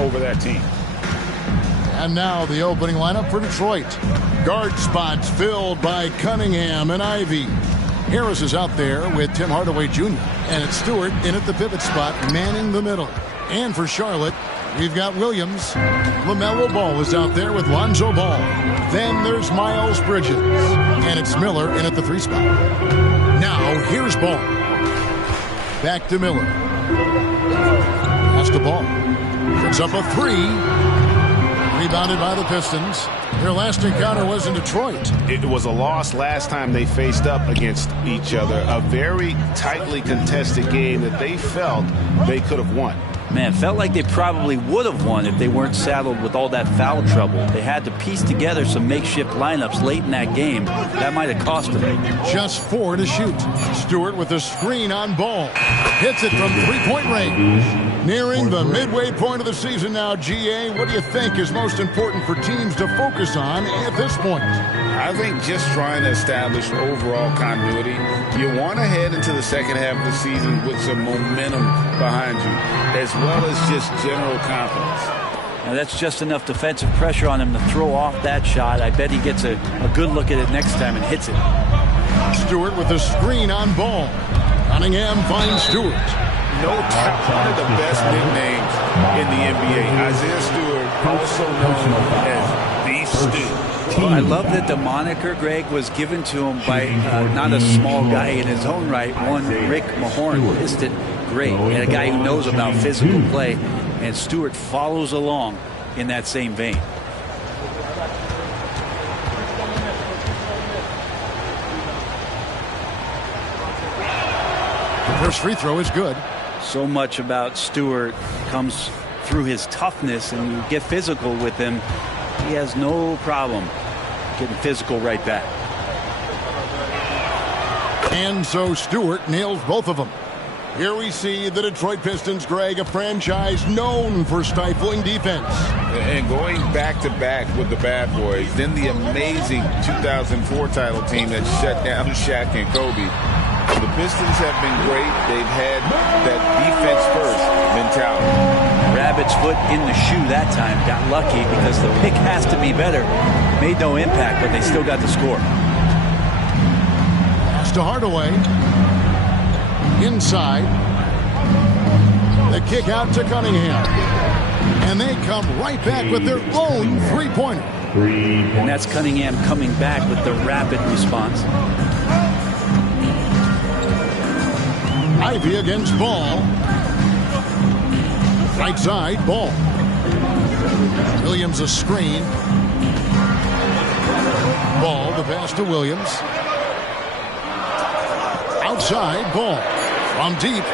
over that team. And now the opening lineup for Detroit. Guard spots filled by Cunningham and Ivey. Harris is out there with Tim Hardaway Jr. And it's Stewart in at the pivot spot, manning the middle. And for Charlotte, we've got Williams. LaMelo Ball is out there with Lonzo Ball. Then there's Miles Bridges. And it's Miller in at the 3 spot. Now here's Ball. Back to Miller. Pass to Ball. Puts up a 3. Rebounded by the Pistons. Their last encounter was in Detroit. It was a loss last time they faced up against each other. A very tightly contested game that they felt they could have won. Man, felt like they probably would have won if they weren't saddled with all that foul trouble. They had to piece together some makeshift lineups late in that game. That might have cost them. Just 4 to shoot. Stewart with a screen on Ball. Hits it from 3-point range. Nearing the midway point of the season now, GA. What do you think is most important for teams to focus on at this point? I think just trying to establish overall continuity. You want to head into the second half of the season with some momentum behind you, as well as just general confidence. Now that's just enough defensive pressure on him to throw off that shot. I bet he gets a good look at it next time and hits it. Stewart with a screen on Ball. Cunningham finds Stewart. No doubt one of the best nicknames in the NBA. Isaiah Stewart, also known as the Stew. Well, I love that the moniker, Greg, was given to him by not a small guy in his own right, one Rick Mahorn, missed it great, and a guy who knows about physical play, and Stewart follows along in that same vein. The first free throw is good. So much about Stewart comes through his toughness, and you get physical with him, he has no problem getting physical right back. And so Stewart nails both of them. Here we see the Detroit Pistons, Greg, a franchise known for stifling defense. And going back-to-back with the Bad Boys, then the amazing 2004 title team that shut down Shaq and Kobe. The Pistons have been great. They've had that defense-first mentality. Rabbit's foot in the shoe that time. Got lucky because the pick has to be better. Made no impact, but they still got the score. Pass to Hardaway. Inside. The kick out to Cunningham. And they come right back with their own three-pointer. And that's Cunningham coming back with the rapid response. Ivey against Ball. Right side, Ball. Williams a screen. Ball, the pass to Williams. Outside, Ball. From deep.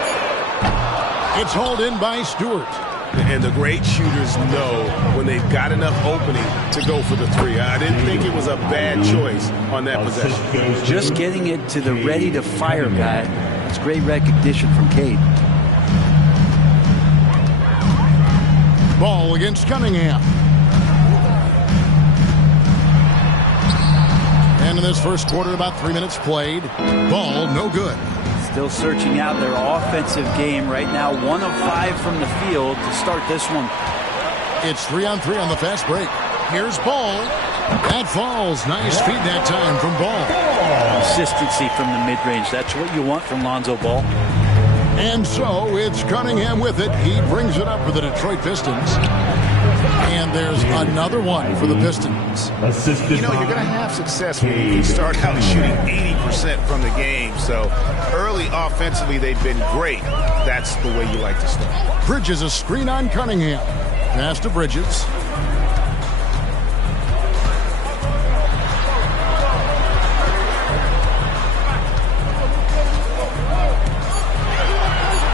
It's hauled in by Stewart. And the great shooters know when they've got enough opening to go for the three. I didn't think it was a bad choice on that possession. Just getting it to the ready-to-fire guy. It's great recognition from Cade. Ball against Cunningham. And in this first quarter, about 3 minutes played. Ball, no good. Still searching out their offensive game right now. 1 of 5 from the field to start this one. It's 3-on-3 on the fast break. Here's Ball. That falls. Nice feed that time from Ball. Consistency from the mid-range. That's what you want from Lonzo Ball. And so it's Cunningham with it. He brings it up for the Detroit Pistons. And there's another one for the Pistons. You know, you're going to have success when you start out shooting 80% from the game. So early offensively, they've been great. That's the way you like to start. Bridges a screen on Cunningham. Pass to Bridges.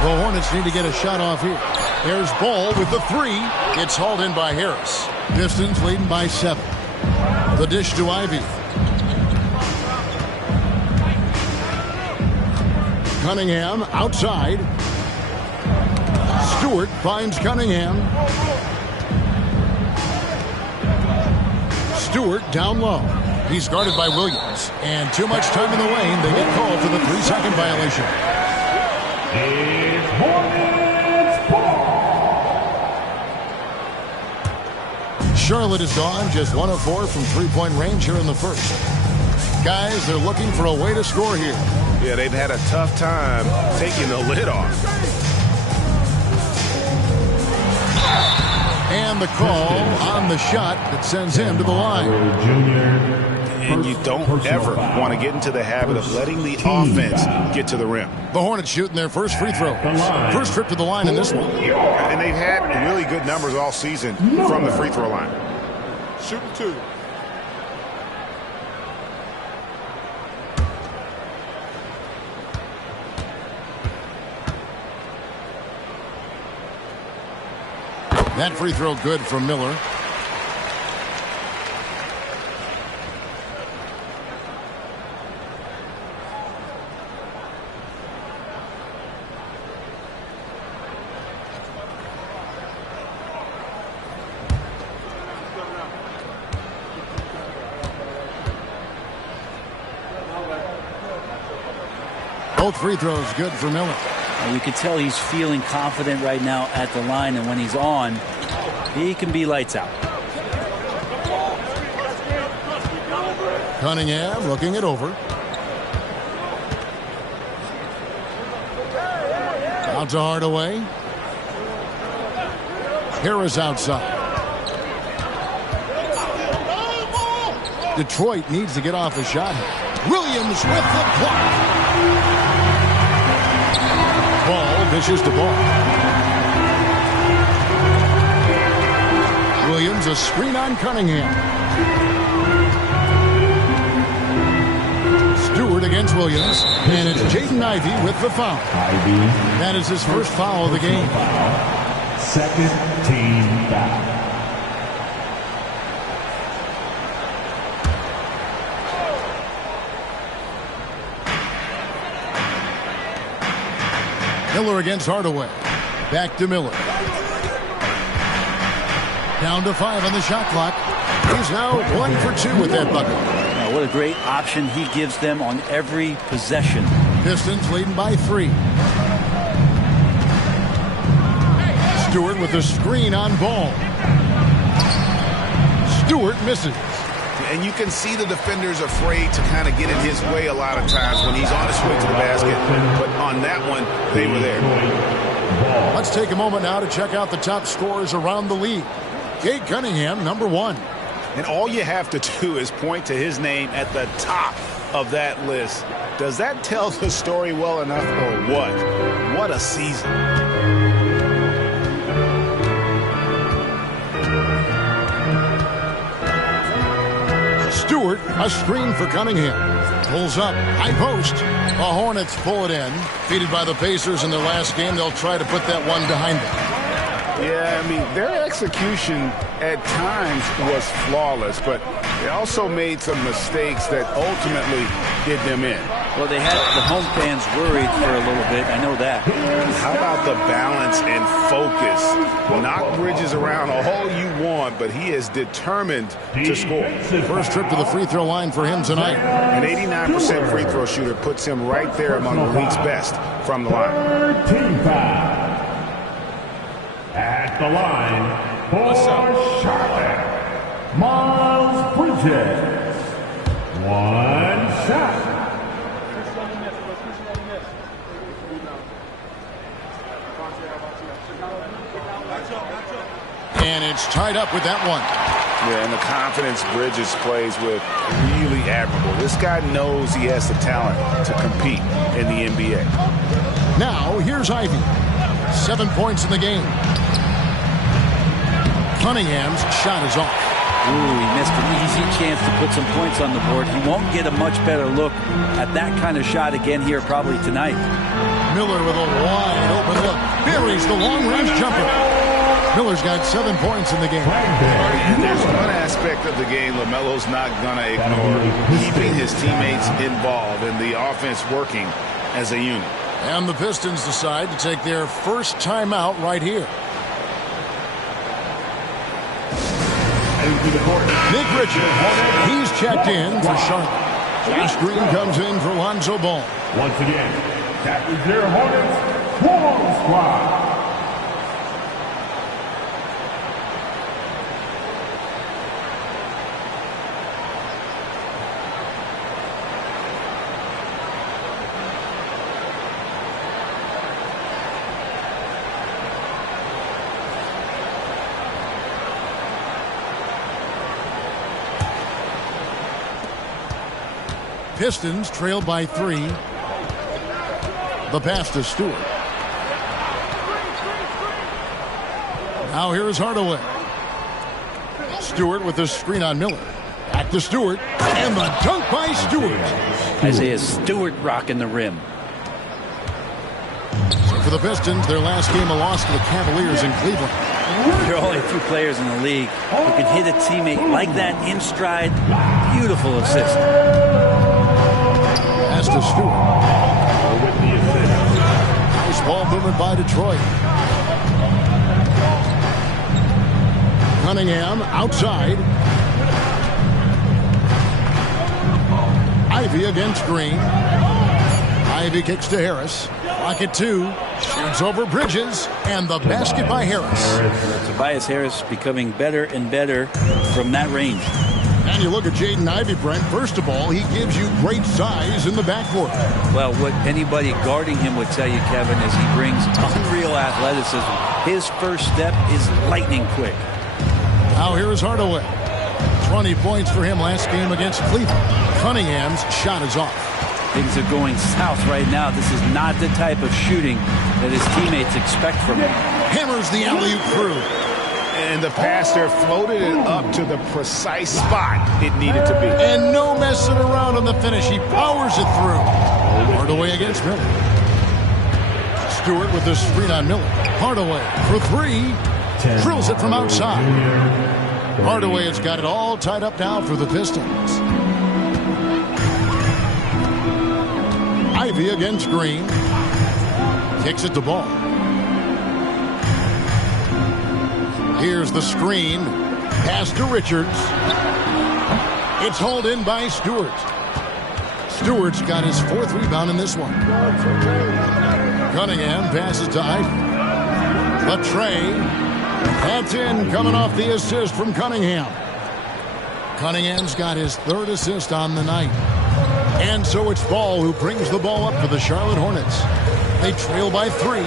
The Hornets need to get a shot off here. There's Ball with the three. It's hauled in by Harris. Pistons leading by 7. The dish to Ivey. Cunningham outside. Stewart finds Cunningham. Stewart down low. He's guarded by Williams. And too much time in the lane. They get called for the 3-second violation. Charlotte has gone just 1 of 4 from three-point range here in the first. Guys, they're looking for a way to score here. Yeah, they've had a tough time taking the lid off. And the call on the shot that sends him to the line. And you don't ever want to get into the habit of letting the offense get to the rim. The Hornets shooting their first free throw. First trip to the line in this one. And they've had really good numbers all season from the free throw line. Shooting 2. That free throw good from Miller. Both free throws good for Miller. And you can tell he's feeling confident right now at the line, and when he's on, he can be lights out. Cunningham looking it over. Out to Hardaway. Harris outside. Detroit needs to get off a shot. Williams with the block. Ball dishes the ball. Williams a screen on Cunningham. Stewart against Williams. And it's Jaden Ivey with the foul. That is his first foul of the game. Second team foul. Miller against Hardaway. Back to Miller. Down to 5 on the shot clock. He's now 1 for 2 with that bucket. Now, what a great option he gives them on every possession. Pistons leading by 3. Stewart with the screen on Ball. Stewart misses. And you can see the defenders afraid to kind of get in his way a lot of times when he's on his way to the basket. But on that one, they were there. Let's take a moment now to check out the top scorers around the league. Cade Cunningham, number 1. And all you have to do is point to his name at the top of that list. Does that tell the story well enough or what? What a season. Stewart, a screen for Cunningham. Pulls up, high post. The Hornets pull it in. Defeated by the Pacers in their last game, they'll try to put that one behind them. Yeah, I mean, their execution at times was flawless, but they also made some mistakes that ultimately did them in. Well, they had the home fans worried for a little bit. I know that. How about the balance and focus? Knock Bridges around all you want, but he is determined to score. First trip to the free throw line for him tonight. An 89% free throw shooter puts him right there among the league's best from the line. Team foul. At the line for Charlotte, Miles Bridges. 1 shot. And it's tied up with that one. Yeah, and the confidence Bridges plays with, really admirable. This guy knows he has the talent to compete in the NBA. Now, here's Ivey. 7 points in the game. Cunningham's shot is off. Ooh, he missed an easy chance to put some points on the board. He won't get a much better look at that kind of shot again here probably tonight. Miller with a wide open look. Buries the long-range jumper. Miller's got 7 points in the game. And there's one aspect of the game LaMelo's not going to ignore. Keeping his teammates involved and the offense working as a unit. And the Pistons decide to take their first timeout right here. Nick Richards, he's checked in for Charlotte. Josh Green comes in for Lonzo Ball. Once again, Captain Zero Hornets, Swarm Squad. Pistons trailed by 3. The pass to Stewart. Now here's Hardaway. Stewart with the screen on Miller. Back to Stewart. And the dunk by Stewart. Isaiah Stewart rocking the rim. So for the Pistons, their last game a loss to the Cavaliers in Cleveland. There are only a few players in the league who can hit a teammate like that in stride. Beautiful assist. Pass to Stewart. Nice ball movement by Detroit. Cunningham outside. Ivy against Green. Ivy kicks to Harris. Rocket 2. Shoots over Bridges. And the basket by Harris. Tobias Harris becoming better and better from that range. And you look at Jaden Ivey, Brent. First of all, he gives you great size in the backcourt. Well, what anybody guarding him would tell you, Kevin, is he brings unreal athleticism. His first step is lightning quick. Now here is Hardaway. 20 points for him last game against Cleveland. Cunningham's shot is off. Things are going south right now. This is not the type of shooting that his teammates expect from him. Hammers the alley-oop through. And the passer floated it up to the precise spot it needed to be. And no messing around on the finish. He powers it through. Hardaway against Miller. Stewart with the screen on Miller. Hardaway for 3. Drills it from outside. Hardaway has got it all tied up now for the Pistons. Ivy against Green. Kicks it to Ball. Here's the screen. Pass to Richards. It's hauled in by Stewart. Stewart's got his 4th rebound in this one. Cunningham passes to Ivy. Latrey. That's in, coming off the assist from Cunningham. Cunningham's got his 3rd assist on the night. And so it's Ball who brings the ball up for the Charlotte Hornets. They trail by 3.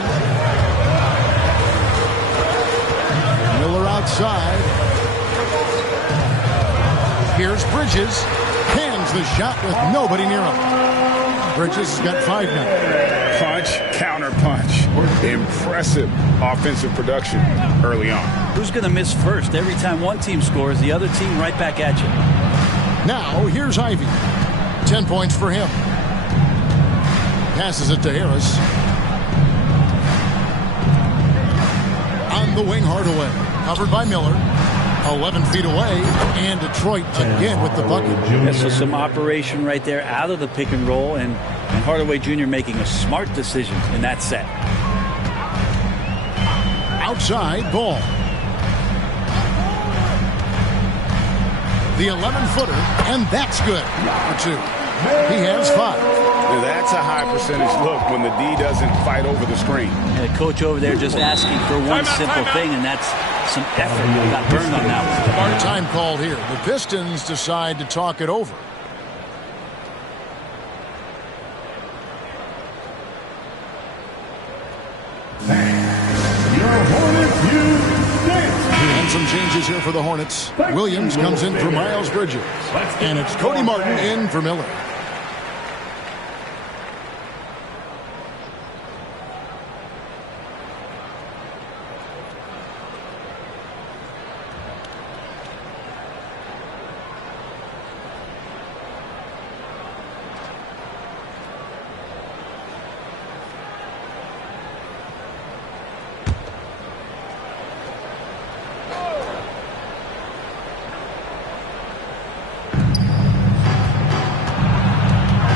Miller outside. Here's Bridges. Hands the shot with nobody near him. Bridges has got 5 now. Punch, counter punch. Impressive offensive production early on. Who's going to miss first? Every time one team scores, the other team right back at you. Now, here's Ivy. 10 points for him. Passes it to Harris. On the wing, Hardaway. Covered by Miller. 11 feet away. And Detroit again with the bucket. Yeah, so some operation right there out of the pick and roll. And Hardaway Jr. making a smart decision in that set. Outside, Ball. The 11-footer, and that's good. For 2. He has 5. That's a high percentage look when the D doesn't fight over the screen. And the coach over there just asking for one simple thing, and that's some effort. Got burned on that one. Hard time called here. The Pistons decide to talk it over. And some changes here for the Hornets. Williams comes in for Miles Bridges. And it's Cody Martin in for Miller.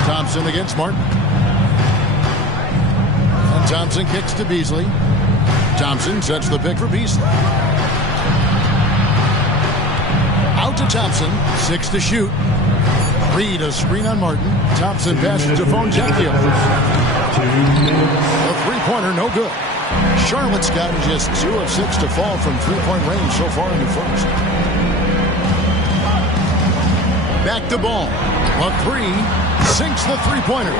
Thompson against Martin. And Thompson kicks to Beasley. Thompson sets the pick for Beasley. Out to Thompson. 6 to shoot. Reed a screen on Martin. Thompson passes to Fontecchio. A three-pointer, no good. Charlotte's got just 2 of 6 to fall from three-point range so far in the first. Back to Ball. A 3. Sinks the three-pointer.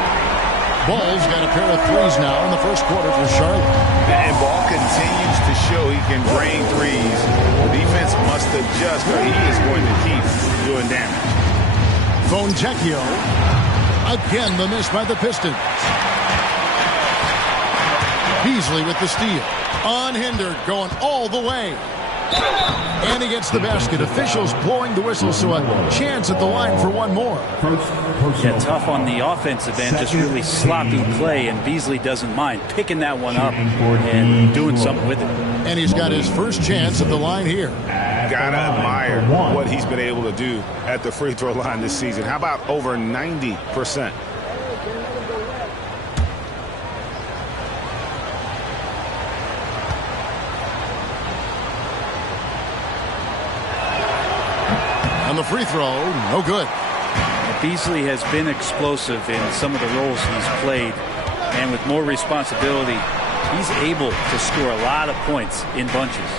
Ball's got a pair of 3s now in the first quarter for Charlotte. And Ball continues to show he can drain 3s. The defense must adjust or he is going to keep doing damage. Fontecchio. Again, the miss by the Pistons. Beasley with the steal. Unhindered, going all the way. And he gets the basket. Officials blowing the whistle, so a chance at the line for one more. Yeah, tough on the offensive end, just really sloppy play, and Beasley doesn't mind picking that one up and doing something with it. And he's got his first chance at the line here. Gotta admire what he's been able to do at the free throw line this season. How about over 90%? And the free throw, no good. Beasley has been explosive in some of the roles he's played, and with more responsibility, he's able to score a lot of points in bunches.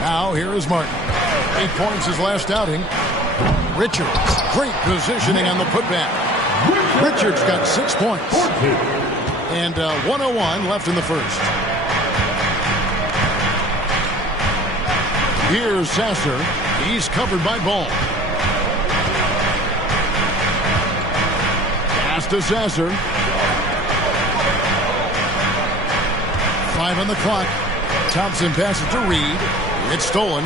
Now here is Martin. 8 points his last outing. Richards, great positioning on the putback. Richards got 6 points. And 1:01 left in the first. Here's Sasser. He's covered by Ball. Pass to Sasser. 5 on the clock. Thompson passes to Reed. It's stolen.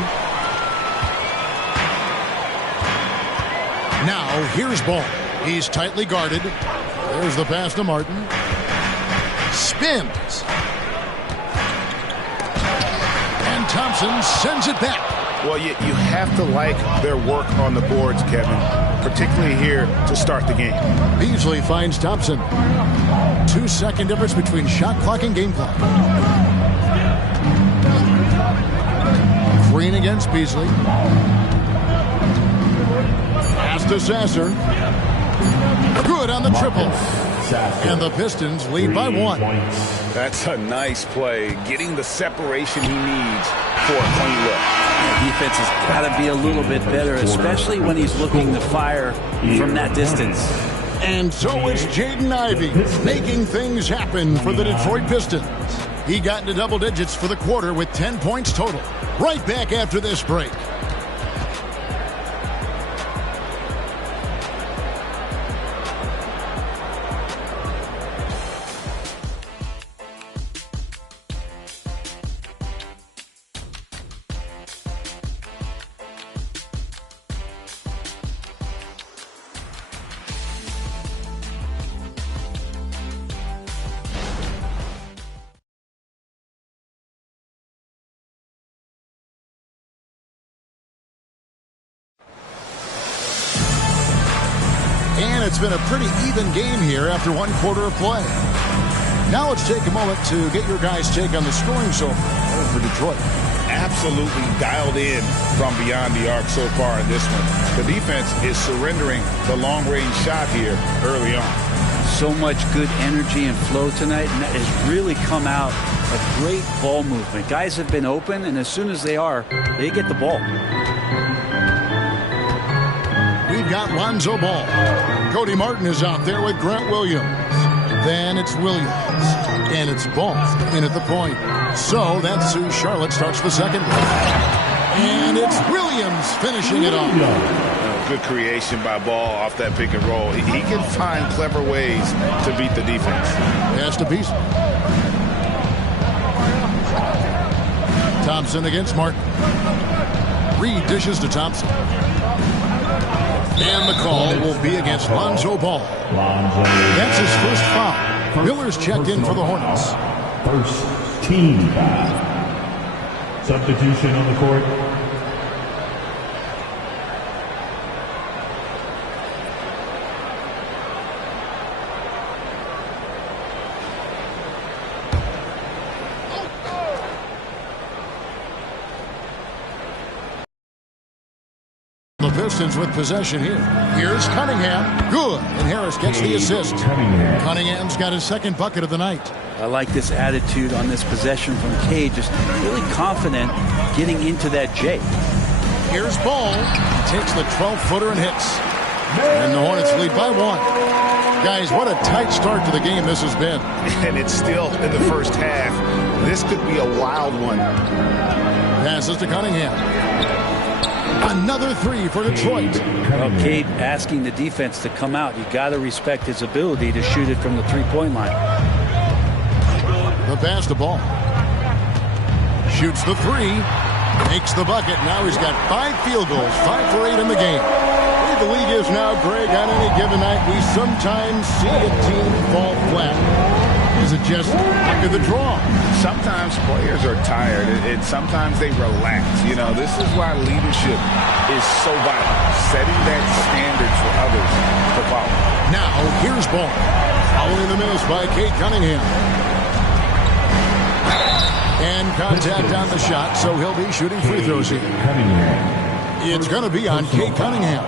Now here's Ball. He's tightly guarded. There's the pass to Martin. Spins. And Thompson sends it back. Well, you have to like their work on the boards, Kevin, particularly here to start the game. Beasley finds Thompson. 2-second difference between shot clock and game clock. Green against Beasley. Pass to Sasser. Good on the triple. And the Pistons lead by 1. That's a nice play, getting the separation he needs for a clean look. The defense has got to be a little bit better, especially when he's looking to fire from that distance. And so it's Jaden Ivey making things happen for the Detroit Pistons. He got into double digits for the quarter with 10 points total. Right back after this break. And it's been a pretty even game here after 1 quarter of play. Now let's take a moment to get your guys' take on the scoring so far for Detroit. Absolutely dialed in from beyond the arc so far in this one. The defense is surrendering the long-range shot here early on. So much good energy and flow tonight, and that has really come out of great ball movement. Guys have been open, and as soon as they are, they get the ball. We've got Lonzo Ball. Cody Martin is out there with Grant Williams. Then it's Williams. And it's Ball in at the point. So that's who Charlotte starts the second with. And it's Williams finishing it off. Good creation by Ball off that pick and roll. He can find clever ways to beat the defense. Pass to Beasley. Thompson against Martin. Reed dishes to Thompson. And the call will be against Lonzo Ball. That's his first foul. Miller's checked in for the Hornets. First team foul. Substitution on the court. The Pistons with possession here. Here's Cunningham. Good. And Harris gets the assist. Cunningham's got his second bucket of the night. I like this attitude on this possession from Cade. Just really confident getting into that J. Here's Ball. He takes the 12-footer and hits. And the Hornets lead by 1. Guys, what a tight start to the game this has been. And it's still in the first half. This could be a wild one. Passes to Cunningham. Another three for Detroit. Well, Cade asking the defense to come out. You got to respect his ability to shoot it from the three-point line. The pass to Ball. Shoots the three. Makes the bucket. Now he's got 5 field goals, 5 for 8 in the game. The way the league is now, Greg, on any given night, we sometimes see a team fall flat. Is it just luck of the draw? Sometimes players are tired, and sometimes they relax. You know, this is why leadership is so vital, setting that standard for others to follow. Now, here's Ball. Following the miss by Cade Cunningham. And contact on the shot, so he'll be shooting free throws here. It's going to be on Cade Cunningham.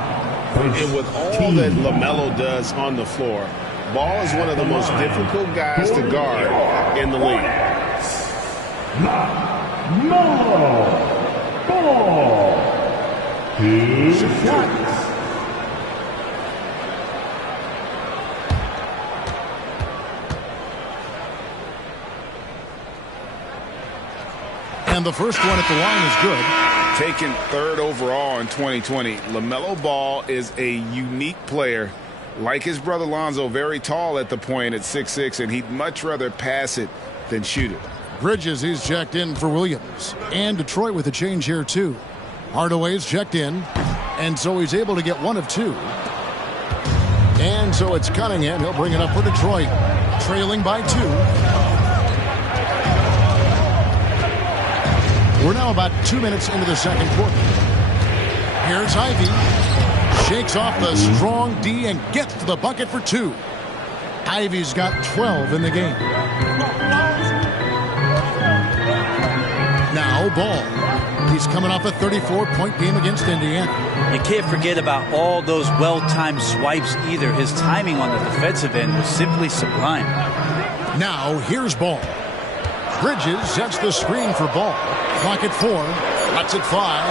And with all that LaMelo does on the floor, Ball is one of the most difficult guys to guard in the league. LaMelo Ball. His shots. And the first one at the line is good. Taken 3rd overall in 2020, LaMelo Ball is a unique player. Like his brother Lonzo, very tall at the point at 6'6", and he'd much rather pass it than shoot it. Bridges, he's checked in for Williams. And Detroit with a change here, too. Hardaway's checked in, and so he's able to get 1 of 2. And so it's Cunningham. He'll bring it up for Detroit, trailing by 2. We're now about 2 minutes into the second quarter. Here's Ivey. Shakes off the strong D and gets to the bucket for 2. Ivey's got 12 in the game. Now Ball. He's coming off a 34-point game against Indiana. You can't forget about all those well-timed swipes either. His timing on the defensive end was simply sublime. Now here's Ball. Bridges sets the screen for Ball. Clock at 4. Lets it fly.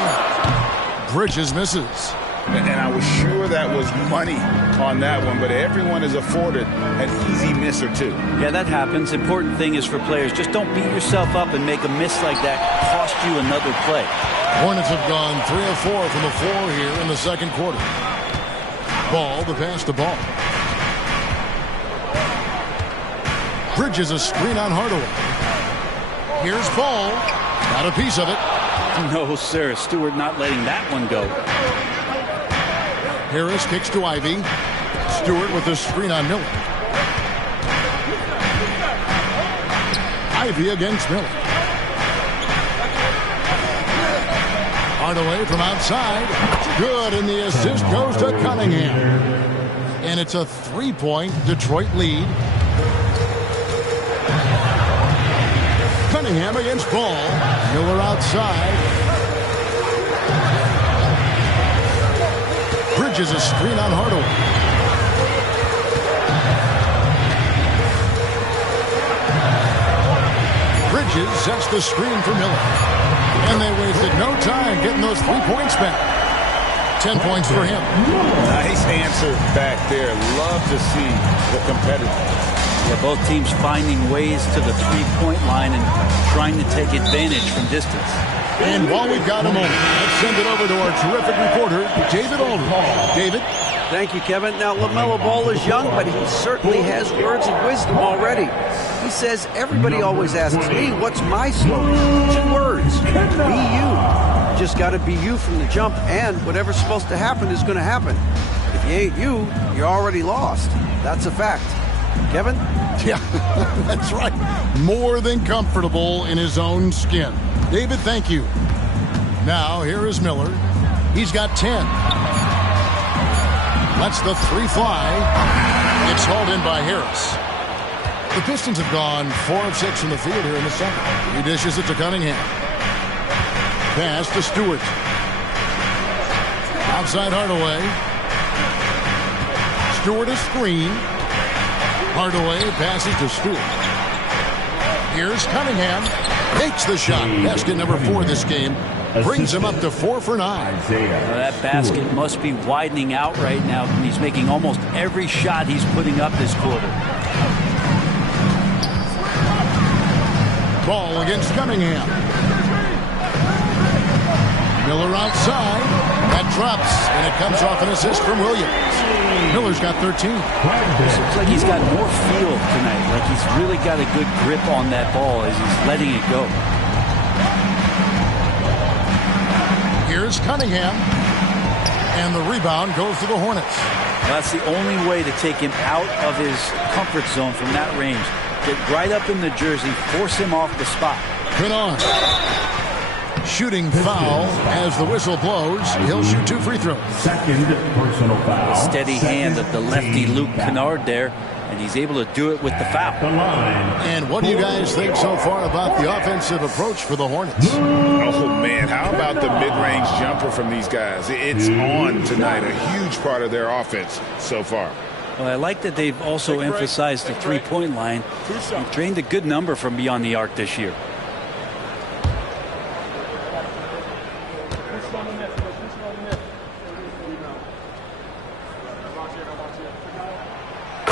Bridges misses. And I was sure that was money on that one, but everyone is afforded an easy miss or 2. Yeah, that happens. Important thing is for players, just don't beat yourself up and make a miss like that cost you another play. Hornets have gone 3 of 4 from the floor here in the second quarter. Ball, the pass to Ball. Bridges a screen on Hardaway. Here's Ball. Got a piece of it. No, sir. Stewart not letting that one go. Harris kicks to Ivey. Stewart with the screen on Miller. Ivey against Miller. Hardaway from outside. Good, and the assist goes to Cunningham. And it's a 3-point Detroit lead. Cunningham against Ball. Miller outside. Bridges a screen on Hardaway. Bridges sets the screen for Miller. And they wasted no time getting those 3 points back. 10 points for him. Nice answer back there. Love to see the competitiveness. Yeah, both teams finding ways to the three-point line and trying to take advantage from distance. And while we've got a moment, let's send it over to our terrific reporter, David Aldridge. David? Thank you, Kevin. Now, LaMelo Ball is young, but he certainly has words of wisdom already. He says, everybody always asks me, what's my slogan? 2 words, be you. You just got to be you from the jump, and whatever's supposed to happen is going to happen. If you ain't you, you're already lost. That's a fact. Kevin? Yeah, that's right. More than comfortable in his own skin. David, thank you. Now, here is Miller. He's got 10. Lets the 3 fly. It's hauled in by Harris. The Pistons have gone 4 of 6 from the field here in the second. He dishes it to Cunningham. Pass to Stewart. Outside Hardaway. Stewart a screen. Hardaway passes to Stewart. Here's Cunningham. Makes the shot. Basket number 4 this game. Brings him up to 4 for 9. That basket must be widening out right now. He's making almost every shot he's putting up this quarter. Ball against Cunningham. Miller outside. drops, and it comes off an assist from Williams. Miller's got 13. Looks like he's got more feel tonight. Like he's really got a good grip on that ball as he's letting it go. Here's Cunningham. And the rebound goes to the Hornets. That's the only way to take him out of his comfort zone from that range. Get right up in the jersey, force him off the spot. Kennard. Shooting foul as the whistle blows. He'll shoot 2 free throws. Second personal foul. Steady hand of the lefty Luke Kennard there, and he's able to do it with the foul. And what do you guys think so far about the offensive approach for the Hornets? Oh, man, how about the mid-range jumper from these guys? It's on tonight, a huge part of their offense so far. Well, I like that they've also emphasized the three-point line. They've trained a good number from beyond the arc this year.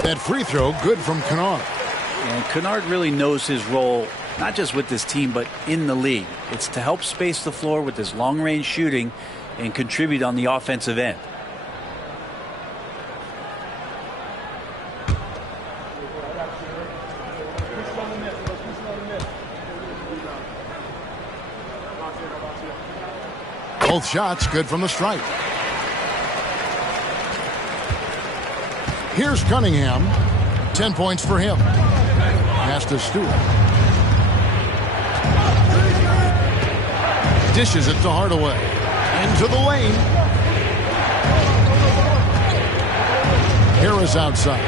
That free throw, good from Kennard. And Kennard really knows his role, not just with this team, but in the league. It's to help space the floor with his long-range shooting and contribute on the offensive end. Both shots good from the stripe. Here's Cunningham. 10 points for him. Pass to Stewart. Dishes it to Hardaway. Into the lane. Harris outside.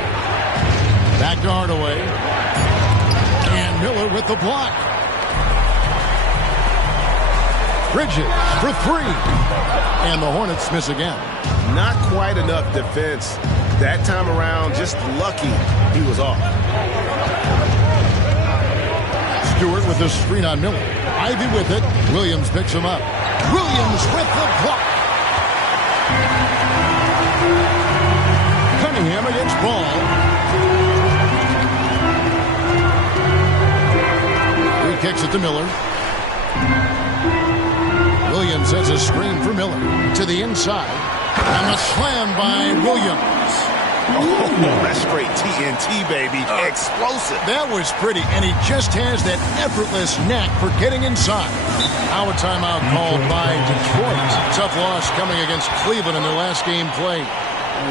Back to Hardaway. And Miller with the block. Bridges for 3. And the Hornets miss again. Not quite enough defense. That time around, just lucky he was off. Stewart with the screen on Miller. Ivy with it. Williams picks him up. Williams with the block. Cunningham against Ball. He kicks it to Miller. Williams has a screen for Miller. To the inside. And the slam by Williams. Oh, that's straight TNT, baby. Explosive. That was pretty, and he just has that effortless knack for getting inside. Now a timeout called by Detroit. Tough loss coming against Cleveland in their last game played.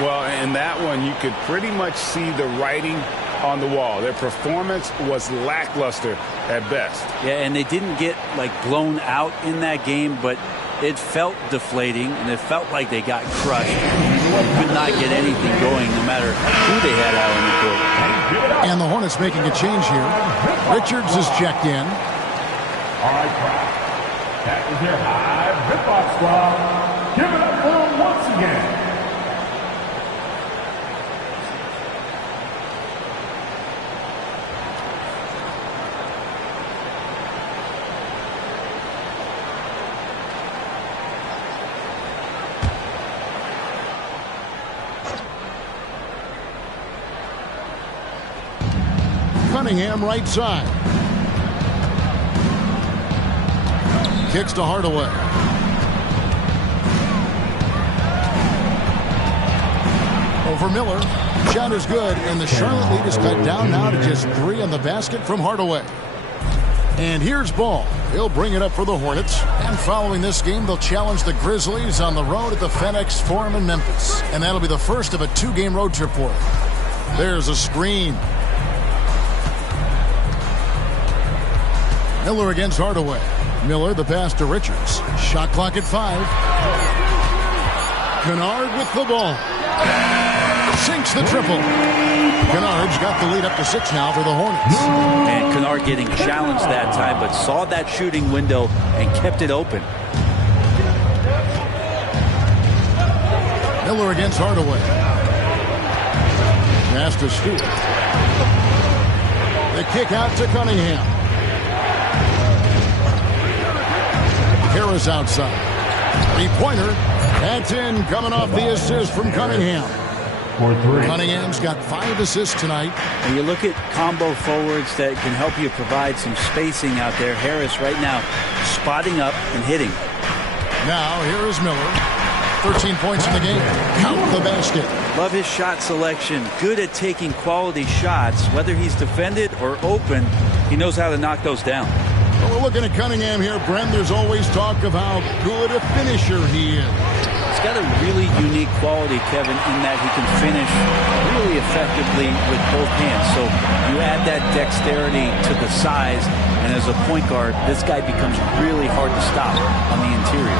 Well, in that one, you could pretty much see the writing on the wall. Their performance was lackluster at best. Yeah, and they didn't get, like, blown out in that game, but it felt deflating, and it felt like they got crushed. They could not get anything going, no matter who they had out on the court. And the Hornets making a change here. Richards is checked in. All right, crowd. That is their high Rip-Off squad. Give it up for them once again. Cunningham right side. Kicks to Hardaway. Over Miller. Shot is good, and the Charlotte lead is cut down now to just 3 on the basket from Hardaway. And here's Ball. He'll bring it up for the Hornets. And following this game, they'll challenge the Grizzlies on the road at the FedEx Forum in Memphis. And that'll be the first of a 2-game road trip for them. There's a screen. Miller against Hardaway. Miller the pass to Richards. Shot clock at 5. Kennard with the ball. Sinks the triple. Kennard's got the lead up to 6 now for the Hornets. And Kennard getting challenged that time, but saw that shooting window and kept it open. Miller against Hardaway. Pass to Stewart. The kick out to Cunningham. Harris outside. 3-pointer. That's in, coming off the assist from Cunningham. Cunningham's got 5 assists tonight. And you look at combo forwards that can help you provide some spacing out there. Harris right now spotting up and hitting. Now here is Miller. 13 points in the game. Count the basket. Love his shot selection. Good at taking quality shots. Whether he's defended or open, he knows how to knock those down. Well, we're looking at Cunningham here, Brent. There's always talk of how good a finisher he is. He's got a really unique quality, Kevin, in that he can finish really effectively with both hands. So you add that dexterity to the size, and as a point guard, this guy becomes really hard to stop on the interior.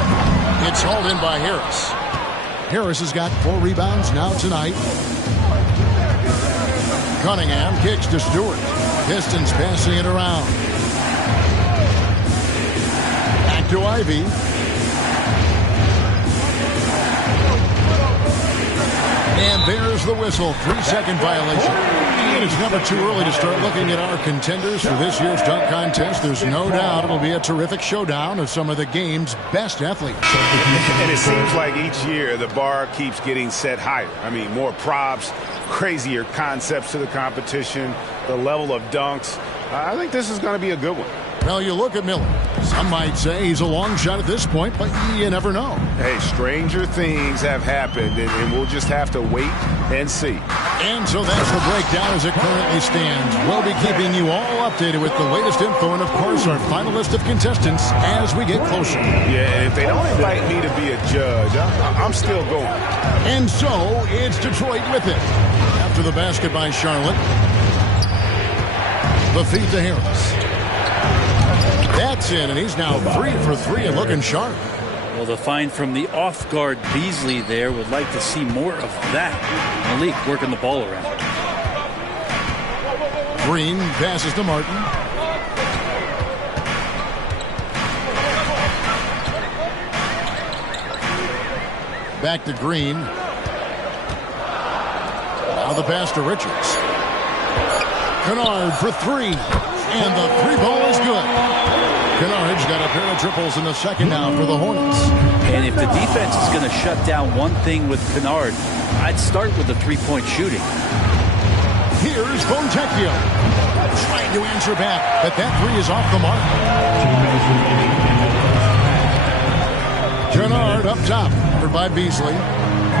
It's hauled in by Harris. Harris has got 4 rebounds now tonight. Cunningham kicks to Stewart. Pistons passing it around. Back to Ivy. And there's the whistle. 3-second violation. And it's never too early to start looking at our contenders for this year's dunk contest. There's no doubt it'll be a terrific showdown of some of the game's best athletes. And it seems like each year the bar keeps getting set higher. I mean, more props, crazier concepts to the competition, the level of dunks. I think this is going to be a good one. Well, you look at Miller. Some might say he's a long shot at this point, but you never know. Hey, stranger things have happened, and we'll just have to wait and see. And so that's the breakdown as it currently stands. We'll be keeping you all updated with the latest info and, of course, our final list of contestants as we get closer. Yeah, and if they don't invite me to be a judge, I'm still going. And so it's Detroit with it. After the basket by Charlotte. The feed to Harris. That's in, and he's now 3 for 3 and looking sharp. Well, the find from the off-guard Beasley there. Would like to see more of that. Malik working the ball around. Green passes to Martin. Back to Green. Now the pass to Richards. Kennard for 3. And the 3-ball is good. Kennard's got a pair of triples in the second now for the Hornets. And if the defense is going to shut down one thing with Kennard, I'd start with the three-point shooting. Here's Fontecchio. Trying to answer back, but that 3 is off the mark. Kennard up top, covered by Beasley.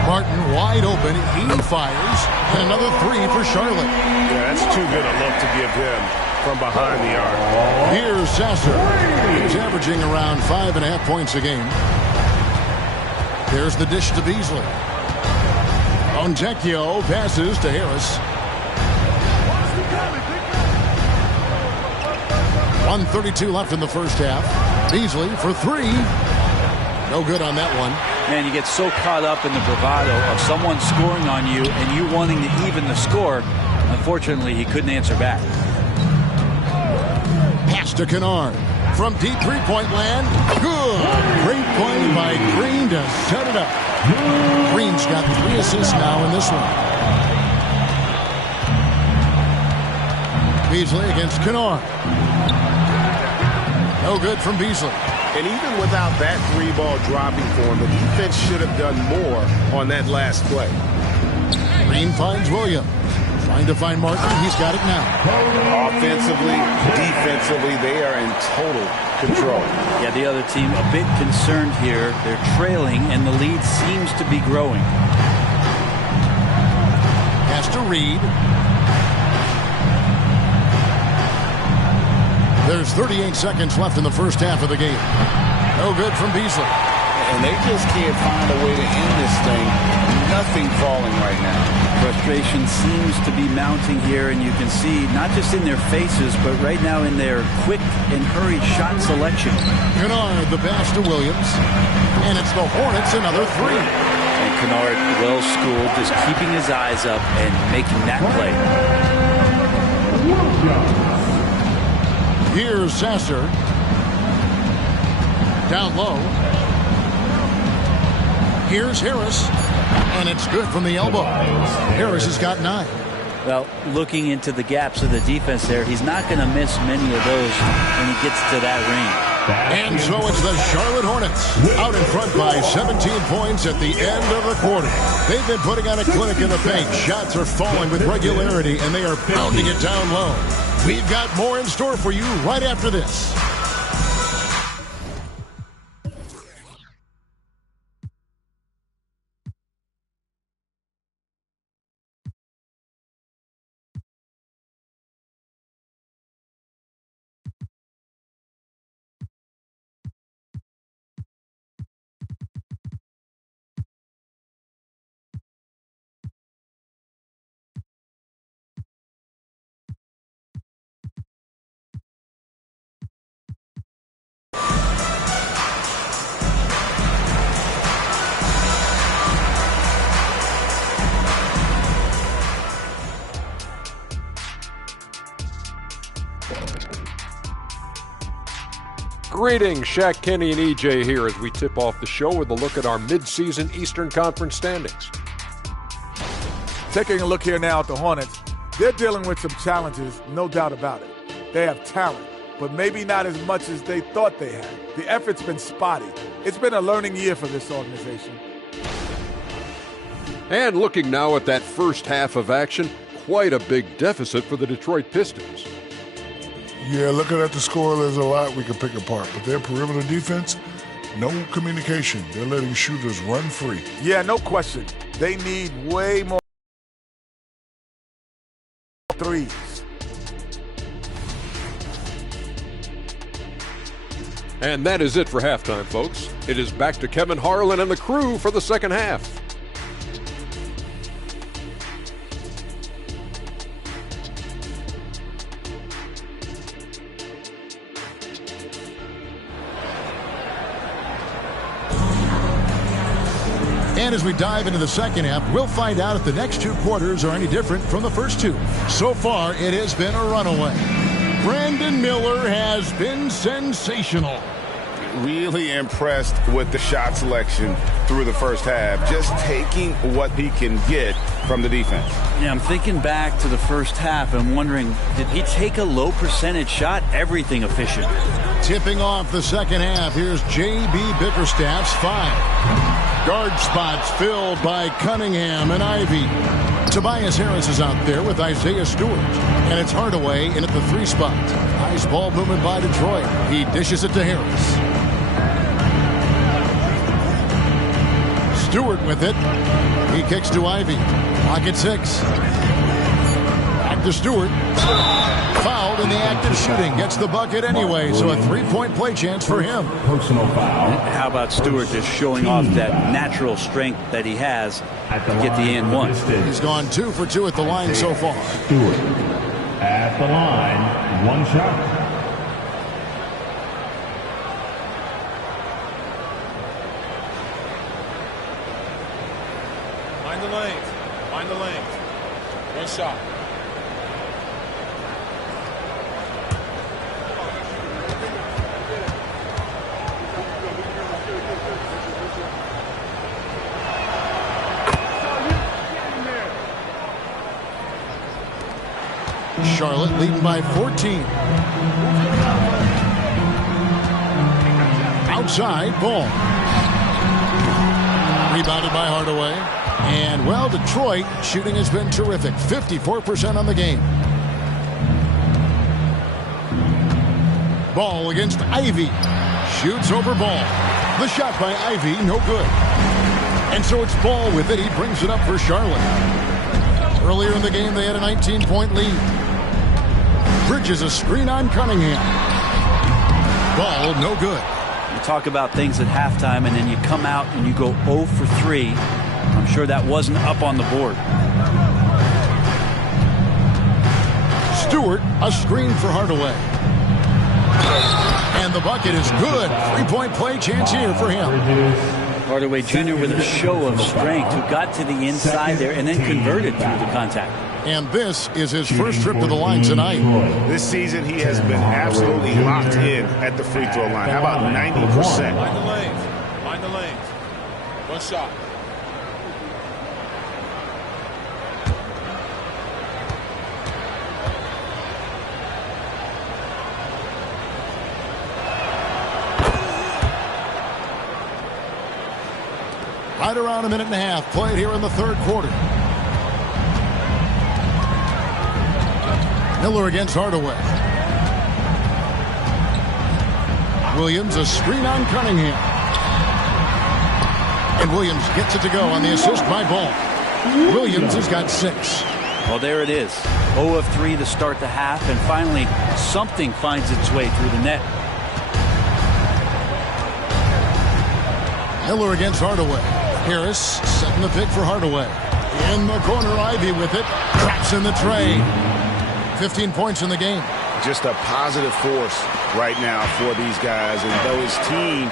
Martin wide open. He fires. And another 3 for Charlotte. Yeah, that's too good a look to give him from behind the arc. Here's Sasser. He's averaging around 5.5 points a game. There's the dish to Beasley. Fontecchio passes to Harris. 1:32 left in the first half. Beasley for 3. No good on that one. Man, you get so caught up in the bravado of someone scoring on you and you wanting to even the score. Unfortunately, he couldn't answer back. Pass to Kennard. From deep three-point land. Good. Great play by Green to set it up. Green's got 3 assists now in this one. Beasley against Kennard. No good from Beasley. And even without that 3-ball dropping for him, the defense should have done more on that last play. Green finds Williams. Trying to find Martin. He's got it now. Offensively, defensively, they are in total control. Yeah, the other team a bit concerned here. They're trailing, and the lead seems to be growing. Pass to Reed. There's 38 seconds left in the first half of the game. No good from Beasley. And they just can't find a way to end this thing. Nothing falling right now. Frustration seems to be mounting here, and you can see not just in their faces, but right now in their quick and hurried shot selection. Kennard, the pass to Williams. And it's the Hornets, another 3. And Kennard, well schooled, just keeping his eyes up and making that play. Here's Sasser. Down low. Here's Harris. And it's good from the elbow. Harris has got 9. Well, looking into the gaps of the defense there, he's not going to miss many of those when he gets to that range. And so it's the Charlotte Hornets out in front by 17 points at the end of the quarter. They've been putting on a clinic in the paint. Shots are falling with regularity, and they are pounding it down low. We've got more in store for you right after this. Greetings, Shaq, Kenny, and EJ here as we tip off the show with a look at our midseason Eastern Conference standings. Taking a look here now at the Hornets, they're dealing with some challenges, no doubt about it. They have talent, but maybe not as much as they thought they had. The effort's been spotty. It's been a learning year for this organization. And looking now at that first half of action, quite a big deficit for the Detroit Pistons. Yeah, looking at the score, there's a lot we can pick apart. But their perimeter defense, no communication. They're letting shooters run free. Yeah, no question. They need way more threes. And that is it for halftime, folks. It is back to Kevin Harlan and the crew for the second half. And as we dive into the second half, we'll find out if the next two quarters are any different from the first two. So far, it has been a runaway. Brandon Miller has been sensational. Really impressed with the shot selection through the first half, just taking what he can get from the defense. Yeah, I'm thinking back to the first half and wondering, did he take a low percentage shot? Everything efficient. Tipping off the second half, here's J.B. Bickerstaff's 5. Guard spots filled by Cunningham and Ivey. Tobias Harris is out there with Isaiah Stewart. And it's Hardaway in at the 3 spot. Nice ball movement by Detroit. He dishes it to Harris. Stewart with it. He kicks to Ivey. Clock at 6. Back to Stewart. Fouled in the act of shooting. Gets the bucket anyway, so a 3-point play chance for him. Personal foul. How about Stewart just showing off that natural strength that he has to get the and one? He's gone 2 for 2 at the line so far. Stewart at the line, 1 shot. Find the lanes. Find the lanes. 1 shot. Charlotte leading by 14. Outside, ball. Rebounded by Hardaway. And, well, Detroit shooting has been terrific. 54% on the game. Ball against Ivey. Shoots over Ball. The shot by Ivey, no good. And so it's Ball with it. He brings it up for Charlotte. Earlier in the game, they had a 19-point lead. Bridges a screen on Cunningham. Ball, no good. You talk about things at halftime, and then you come out and you go 0 for 3. I'm sure that wasn't up on the board. Stewart, a screen for Hardaway. And the bucket is good. 3-point play chance here for him. Hardaway Jr. with a show of strength who got to the inside there and then converted through the contact. And this is his first trip to the line tonight. This season, he has been absolutely locked in at the free throw line. How about 90%? Find the lanes. Find the lanes. 1 shot. Right around a minute and a half played here in the third quarter. Miller against Hardaway. Williams, a screen on Cunningham. And Williams gets it to go on the assist by Ball. Williams has got 6. Well, there it is. 0 of 3 to start the half, and finally something finds its way through the net. Miller against Hardaway. Harris setting the pick for Hardaway. In the corner, Ivey with it. Traps in the tray. 15 points in the game. Just a positive force right now for these guys. And though his team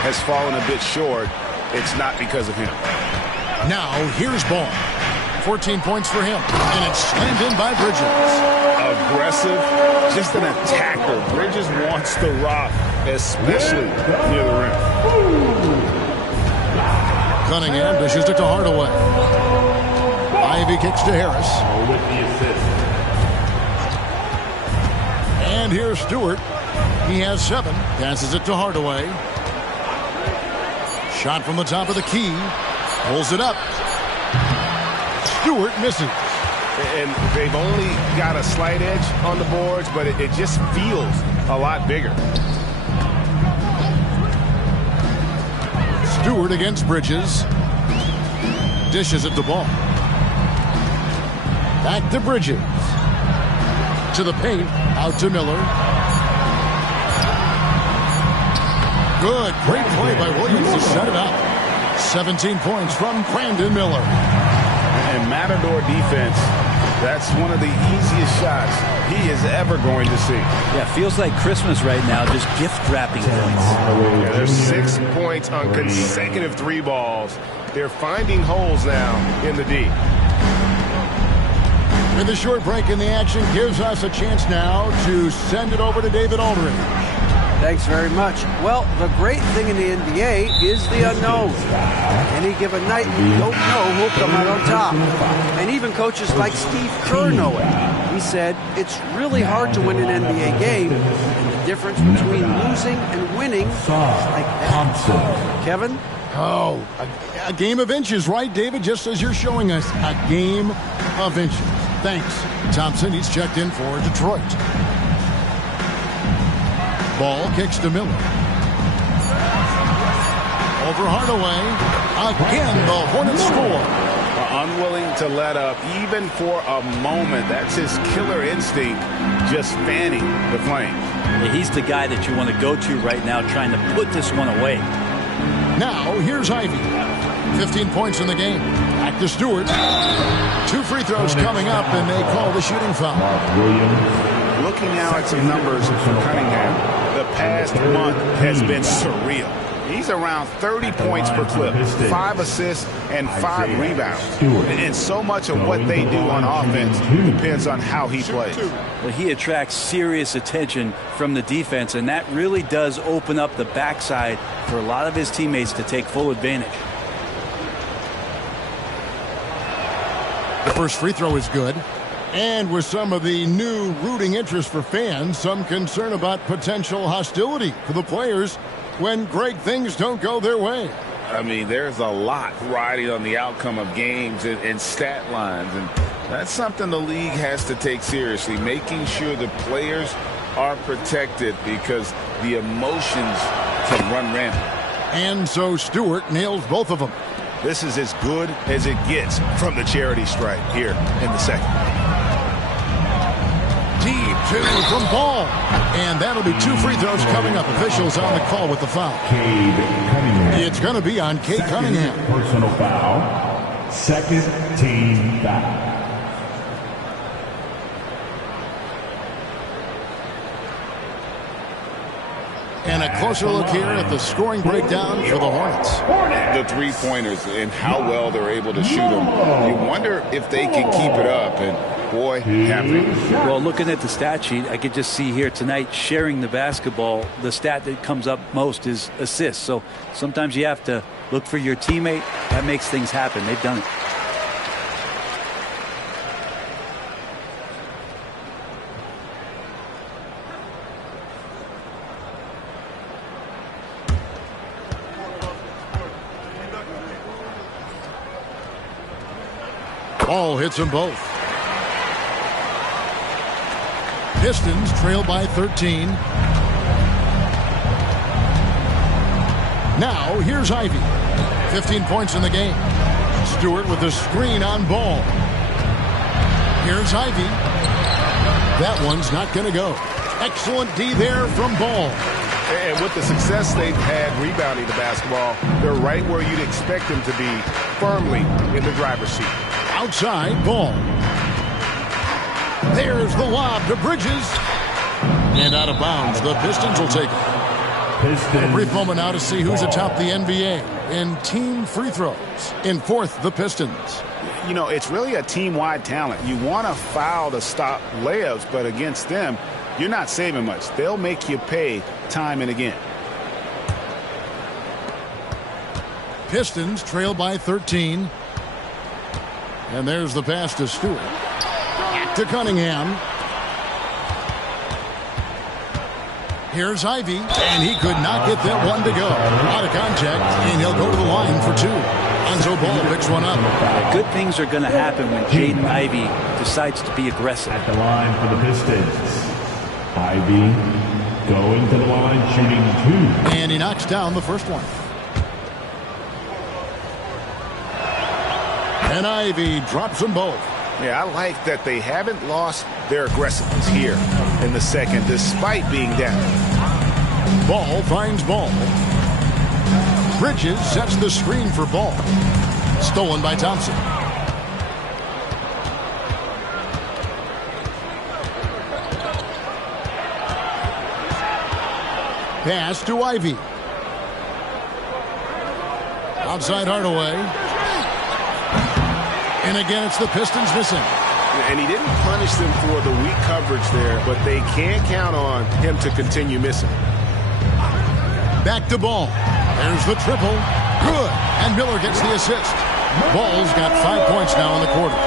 has fallen a bit short, it's not because of him. Now, here's Ball. 14 points for him. And it's slammed in by Bridges. Aggressive, just an attacker. Bridges wants the rock. especially near the rim. Cunningham dishes it to Hardaway. Ivy kicks to Harris. With the assist. And here's Stewart. He has 7. Passes it to Hardaway. Shot from the top of the key. Pulls it up. Stewart misses. And they've only got a slight edge on the boards, but it just feels a lot bigger. Stewart against Bridges. Dishes it to Ball. Back to Bridges. To the paint. Out to Miller. Good. Great play by Williams to set it up. 17 points from Brandon Miller. And Matador defense, that's one of the easiest shots he is ever going to see. Yeah, feels like Christmas right now, just gift wrapping points. Yeah, there's 6 points on consecutive 3 balls. They're finding holes now in the D. And the short break in the action gives us a chance now to send it over to David Aldridge. Thanks very much. Well, the great thing in the NBA is the unknown. Any given night, you don't know who'll come out on top. And even coaches like Steve Kerr know it. He said, it's really hard to win an NBA game, and the difference between losing and winning is like that. Kevin? Oh, a game of inches, right, David? Just as you're showing us, a game of inches. Thanks. Thompson, he's checked in for Detroit. Ball kicks to Miller. Over Hardaway. Again, the Hornets score. Unwilling to let up even for a moment. That's his killer instinct, just fanning the flames. Yeah, he's the guy that you want to go to right now, trying to put this one away. Now, here's Ivy. 15 points in the game. Back to Stewart. 2 free throws coming up, and they call the shooting foul. Looking now at some numbers for Cunningham. The past month has been surreal. He's around 30 points per clip, 5 assists, and 5 rebounds. And so much of what they do on offense depends on how he plays. Well, he attracts serious attention from the defense, and that really does open up the backside for a lot of his teammates to take full advantage. The first free throw is good. And with some of the new rooting interest for fans, some concern about potential hostility for the players when great things don't go their way. I mean, there's a lot riding on the outcome of games and stat lines, and that's something the league has to take seriously, making sure the players are protected because the emotions can run rampant. And so Stewart nails both of them. This is as good as it gets from the charity stripe here in the second. Deep 2 from Ball. And that'll be 2 free throws coming up. Officials on the call with the foul. Cade Cunningham. It's going to be on Cade Cunningham. Personal foul. Second team foul. And a closer look here at the scoring breakdown for the Hornets. The three-pointers and how well they're able to shoot them. You wonder if they can keep it up, and boy, happening. Well, looking at the stat sheet, I could just see here tonight sharing the basketball. The stat that comes up most is assists. So sometimes you have to look for your teammate. That makes things happen. They've done it. Ball hits them both. Pistons trail by 13. Now, here's Ivy. 15 points in the game. Stewart with the screen on Ball. Here's Ivy. That one's not going to go. Excellent D there from Ball. And with the success they've had rebounding the basketball, they're right where you'd expect them to be, firmly in the driver's seat. Outside, Ball. There's the lob to Bridges. And out of bounds. The Pistons will take it. A brief moment now to see who's atop the NBA in team free throws. In fourth, the Pistons. You know, it's really a team-wide talent. You want to foul to stop layups, but against them, you're not saving much. They'll make you pay time and again. Pistons trail by 13. And there's the pass to Stewart. To Cunningham. Here's Ivey, and he could not get that one to go. Out of contact, and he'll go to the line for two. Lonzo Ball picks one up. Good things are going to happen when Jaden Ivey decides to be aggressive. At the line for the Pistons, Ivey going to the line, shooting 2. And he knocks down the first one. And Ivey drops them both. Yeah, I like that they haven't lost their aggressiveness here in the second, despite being down. Ball finds Ball. Bridges sets the screen for Ball. Stolen by Thompson. Pass to Ivey. Outside Hardaway. And again, it's the Pistons missing. And he didn't punish them for the weak coverage there, but they can't count on him to continue missing. Back to Ball. There's the triple. Good. And Miller gets the assist. Ball's got 5 points now in the quarter.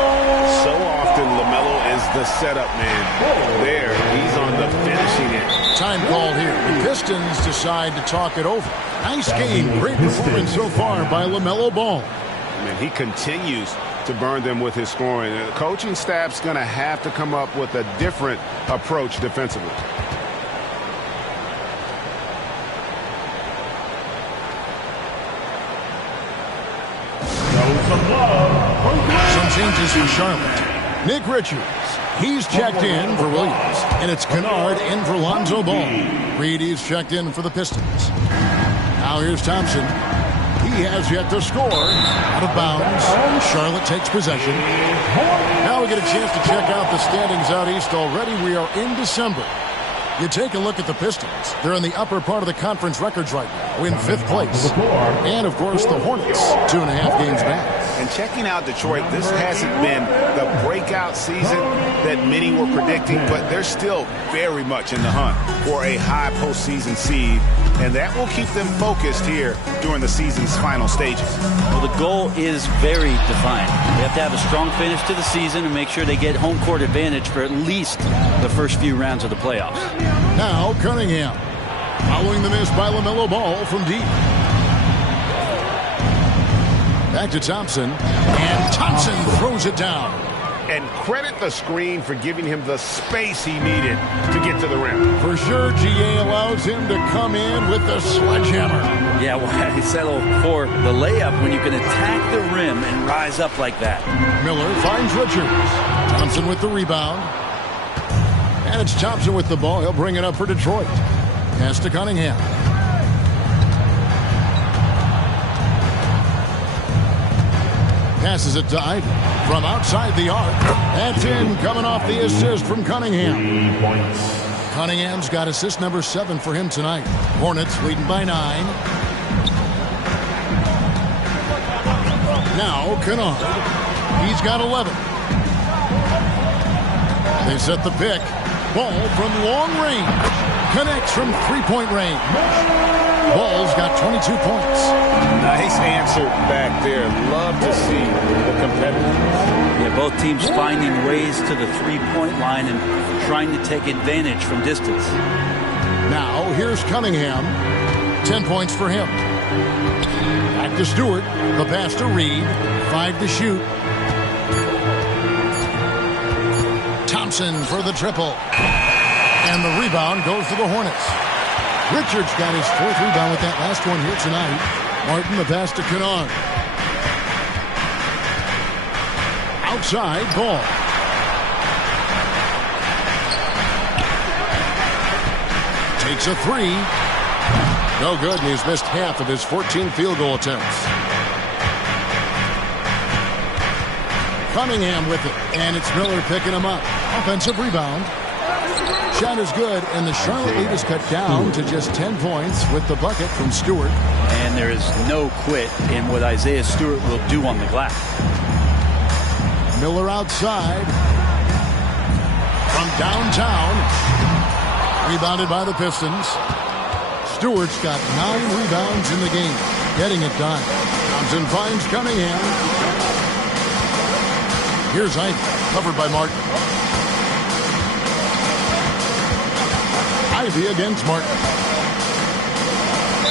So often LaMelo is the setup man. There, he's on the finishing end. Time called here. The Pistons decide to talk it over. Nice game. Great performance so far by LaMelo Ball. Man, he continues to burn them with his scoring. The coaching staff's going to have to come up with a different approach defensively. Some changes for Charlotte. Nick Richards. He's checked in for Williams. And it's Kennard in for Lonzo Ball. Reedy's checked in for the Pistons. Now here's Thompson. He has yet to score. Out of bounds. Charlotte takes possession. Now we get a chance to check out the standings out east already. We are in December. You take a look at the Pistons. They're in the upper part of the conference records right now, in 5th place. And, of course, the Hornets, 2.5 games back. And checking out Detroit, this hasn't been the breakout season that many were predicting, but they're still very much in the hunt for a high postseason seed, and that will keep them focused here during the season's final stages. Well, the goal is very defined. They have to have a strong finish to the season and make sure they get home court advantage for at least the first few rounds of the playoffs. Now Cunningham, following the miss by LaMelo Ball from deep. Back to Thompson, and Thompson throws it down. And credit the screen for giving him the space he needed to get to the rim. For sure, GA allows him to come in with the sledgehammer. Yeah, why settle for the layup when you can attack the rim and rise up like that? Miller finds Richards. Thompson with the rebound. And it's Thompson with the ball. He'll bring it up for Detroit. Pass to Cunningham. Passes it to Ivey from outside the arc. That's in, coming off the assist from Cunningham. 3 points. Cunningham's got assist number 7 for him tonight. Hornets leading by 9. Now Kennard. He's got 11. They set the pick. Ball from long range. Connects from 3-point range. Ball's got 22 points. Nice answer back there. Love to see the competitiveness. Yeah, both teams finding ways to the 3-point line and trying to take advantage from distance. Now here's Cunningham. 10 points for him. Back to Stewart. The pass to Reed. 5 to shoot. Thompson for the triple. And the rebound goes to the Hornets. Richards got his 4th rebound with that last one here tonight. Martin, the pass to Kennard. Outside, Ball. Takes a 3. No good, and he's missed half of his 14 field goal attempts. Cunningham with it, and it's Miller picking him up. Offensive rebound. Shot is good, and the Charlotte lead is cut down to just 10 points with the bucket from Stewart. And there is no quit in what Isaiah Stewart will do on the glass. Miller outside. From downtown. Rebounded by the Pistons. Stewart's got 9 rebounds in the game. Getting it done. Thompson finds Cunningham. Here's Ivy, covered by Martin. Ivy against Martin.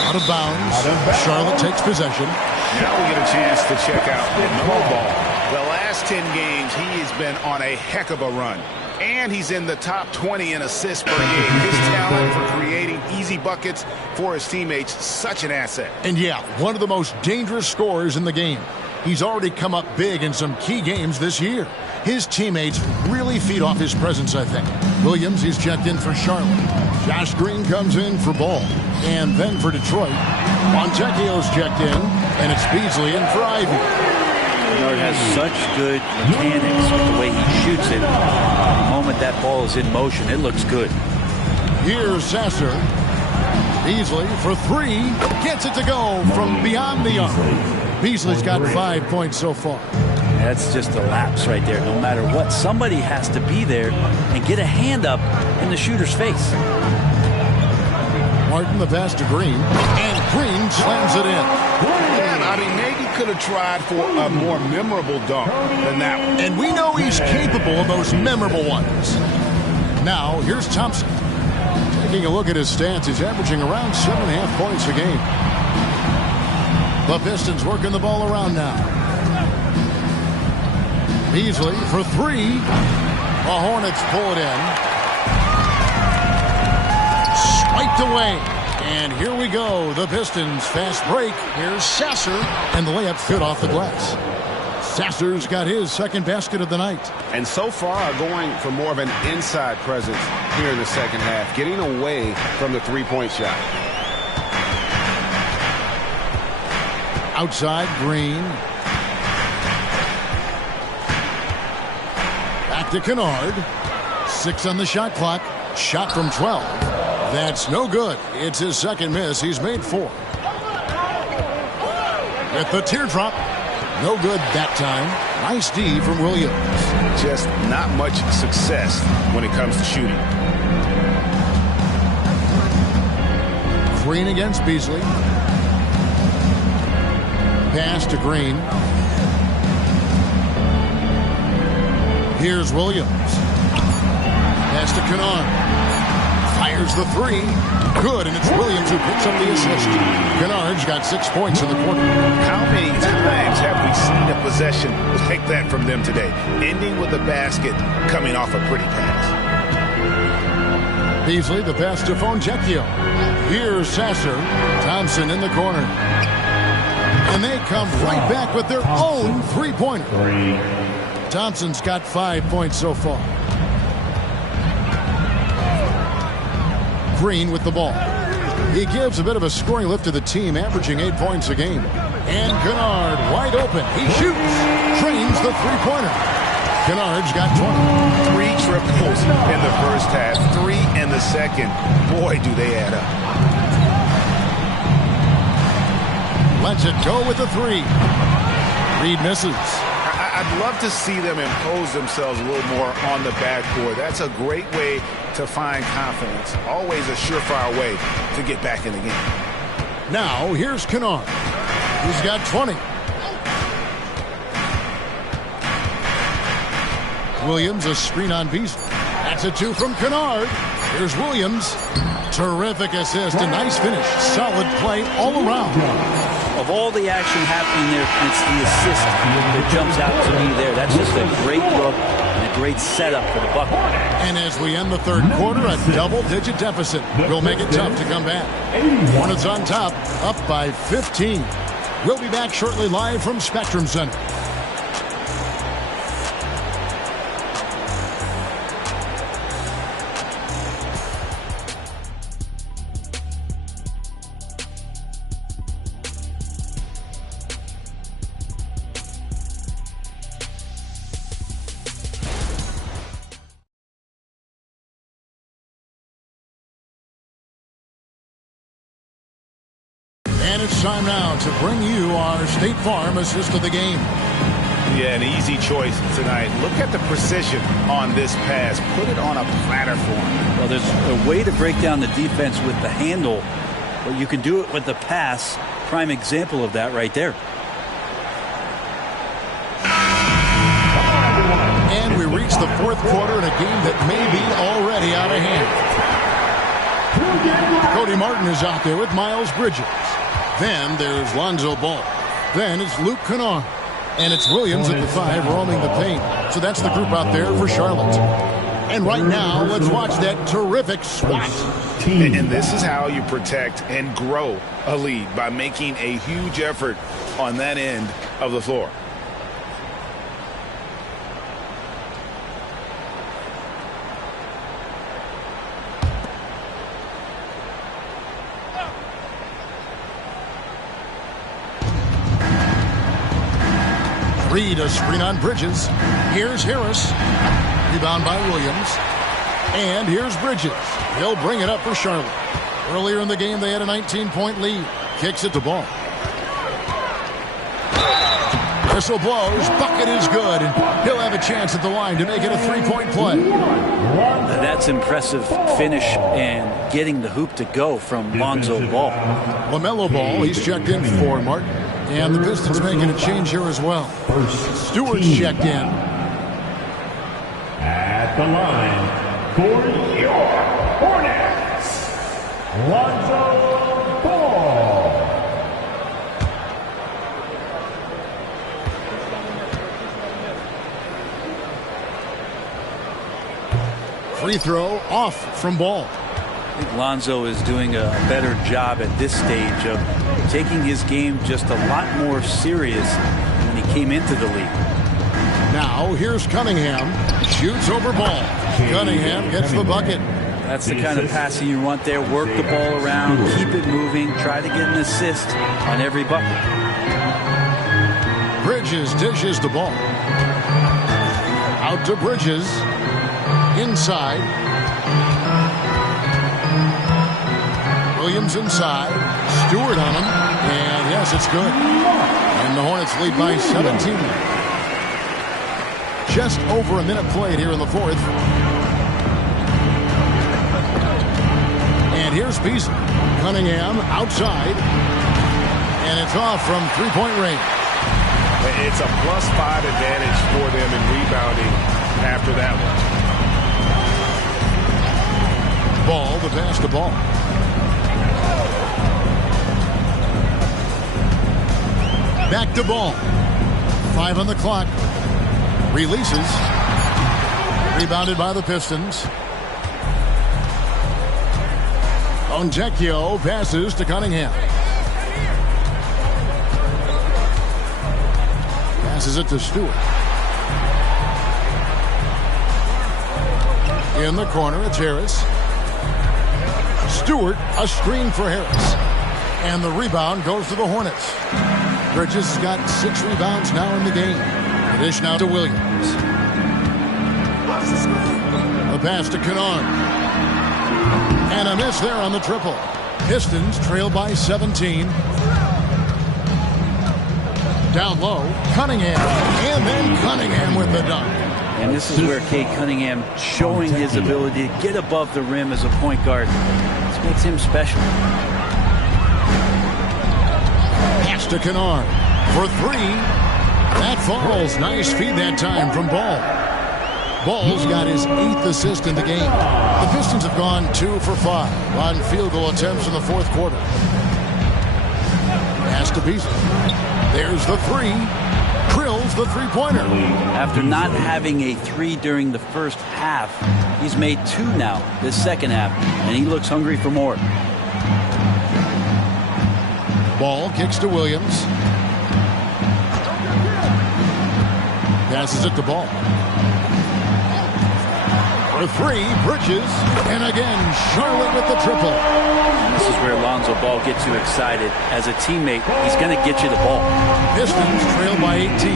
Out of bounds. Charlotte takes possession. Now we get a chance to check out LaMelo Ball. The last 10 games, he has been on a heck of a run. And he's in the top 20 in assists per game. His talent for creating easy buckets for his teammates, such an asset. And yeah, one of the most dangerous scorers in the game. He's already come up big in some key games this year. His teammates really feed off his presence, I think. Williams, he's checked in for Charlotte. Josh Green comes in for Ball. And then for Detroit, Fontecchio's checked in, and it's Beasley in for Ivy. Kennard has such good mechanics with the way he shoots it. The moment that ball is in motion, it looks good. Here's Sasser. Beasley for 3. Gets it to go from beyond the arc. Beasley's got 5 points so far. That's just a lapse right there. No matter what, somebody has to be there and get a hand up in the shooter's face. Martin the pass to Green, and Green slams it in. I mean, maybe could have tried for a more memorable dunk than that one. And we know he's capable of those memorable ones. Now, here's Thompson. Taking a look at his stats, he's averaging around 7.5 points a game. The Pistons working the ball around now. Beasley for 3. The Hornets pull it in. Swiped away. And here we go. The Pistons fast break. Here's Sasser. And the layup fit off the glass. Sasser's got his second basket of the night. And so far going for more of an inside presence here in the second half. Getting away from the three-point shot. Outside, Green. Back to Kennard. 6 on the shot clock. Shot from 12. That's no good. It's his second miss. He's made 4. With the teardrop. No good that time. Nice D from Williams. Just not much success when it comes to shooting. Green against Beasley. Pass to Green. Here's Williams. Pass to Kennard. Fires the 3. Good, and it's Williams who picks up the assist. Kennard's got 6 points in the quarter. How many times have we seen a possession like that from them today? Ending with a basket, coming off a pretty pass. Beasley, the pass to Fontecchio. Here's Sasser. Thompson in the corner. And they come right back with their own three-pointer. Thompson's got 5 points so far. Green with the ball. He gives a bit of a scoring lift to the team, averaging 8 points a game. And Kennard wide open. He shoots. Trains the three-pointer. Kennard's got 20. 3 triples in the first half, 3 in the second. Boy, do they add up. Lets it go with the 3. Reed misses. I'd love to see them impose themselves a little more on the backcourt. That's a great way to find confidence. Always a surefire way to get back in the game. Now, here's Kennard. He's got 20. Williams, a screen on Beasley. That's a 2 from Kennard. Here's Williams. Terrific assist. A nice finish. Solid play all around. Of all the action happening there, it's the assist that jumps out to me there. That's just a great look and a great setup for the bucket. And as we end the third quarter, a double-digit deficit will make it tough to come back. Hornets on top, up by 15. We'll be back shortly live from Spectrum Center. And it's time now to bring you our State Farm assist of the game. Yeah, an easy choice tonight. Look at the precision on this pass. Put it on a platter for him. Well, there's a way to break down the defense with the handle, but you can do it with the pass. Prime example of that right there. And we reach the fourth quarter in a game that may be already out of hand. Cody Martin is out there with Miles Bridges. Then there's Lonzo Ball. Then it's Luke Kennard. And it's Williams at the 5 roaming the paint. So that's the group out there for Charlotte. And right now, let's watch that terrific swat. And this is how you protect and grow a lead, by making a huge effort on that end of the floor. Reed, a screen on Bridges. Here's Harris. Rebound by Williams. And here's Bridges. He'll bring it up for Charlotte. Earlier in the game, they had a 19-point lead. Kicks it to Ball. Whistle blows. Bucket is good. And he'll have a chance at the line to make it a 3-point play. That's impressive finish and getting the hoop to go from Lonzo Ball. LaMelo Ball, he's checked in for Martin. And the Pistons making a change here as well. Stewart's checked in. At the line for your Hornets, Lonzo Ball. Free throw off from Ball. I think Lonzo is doing a better job at this stage of taking his game just a lot more serious when he came into the league. Now here's Cunningham. Shoots over Ball. Cunningham gets the bucket. That's the kind of passing you want there. Work the ball around, keep it moving, try to get an assist on every bucket. Bridges dishes the ball. Out to Bridges. Inside. Williams inside. Stewart on him. And yes, it's good. And the Hornets lead by 17. Just over a minute played here in the fourth. And here's Beasley. Cunningham outside. And it's off from three-point range. It's a +5 advantage for them in rebounding after that one. Ball, the pass to Ball. Back to Ball. 5 on the clock. Releases. Rebounded by the Pistons. Onjekio passes to Cunningham. Passes it to Stewart. In the corner, it's Harris. Stewart, a screen for Harris. And the rebound goes to the Hornets. Bridges has got 6 rebounds now in the game. The dish now to Williams. The pass to Kennard. And a miss there on the triple. Pistons trail by 17. Down low, Cunningham. And then Cunningham with the dunk. And this is where Cade Cunningham showing his ability to get above the rim as a point guard. This makes him special. Pass to Kennard for 3. That falls. Nice feed that time from Ball. Ball's got his 8th assist in the game. The Pistons have gone 2 for 5 on field goal attempts in the fourth quarter. Pass to Beasley. There's the 3. Drills the three-pointer. After not having a 3 during the first half, he's made 2 now this second half, and he looks hungry for more. Ball kicks to Williams. Passes it to Ball. For 3, Bridges. And again, Charlotte with the triple. And this is where Lonzo Ball gets you excited. As a teammate, he's going to get you the ball. Pistons trail by 18.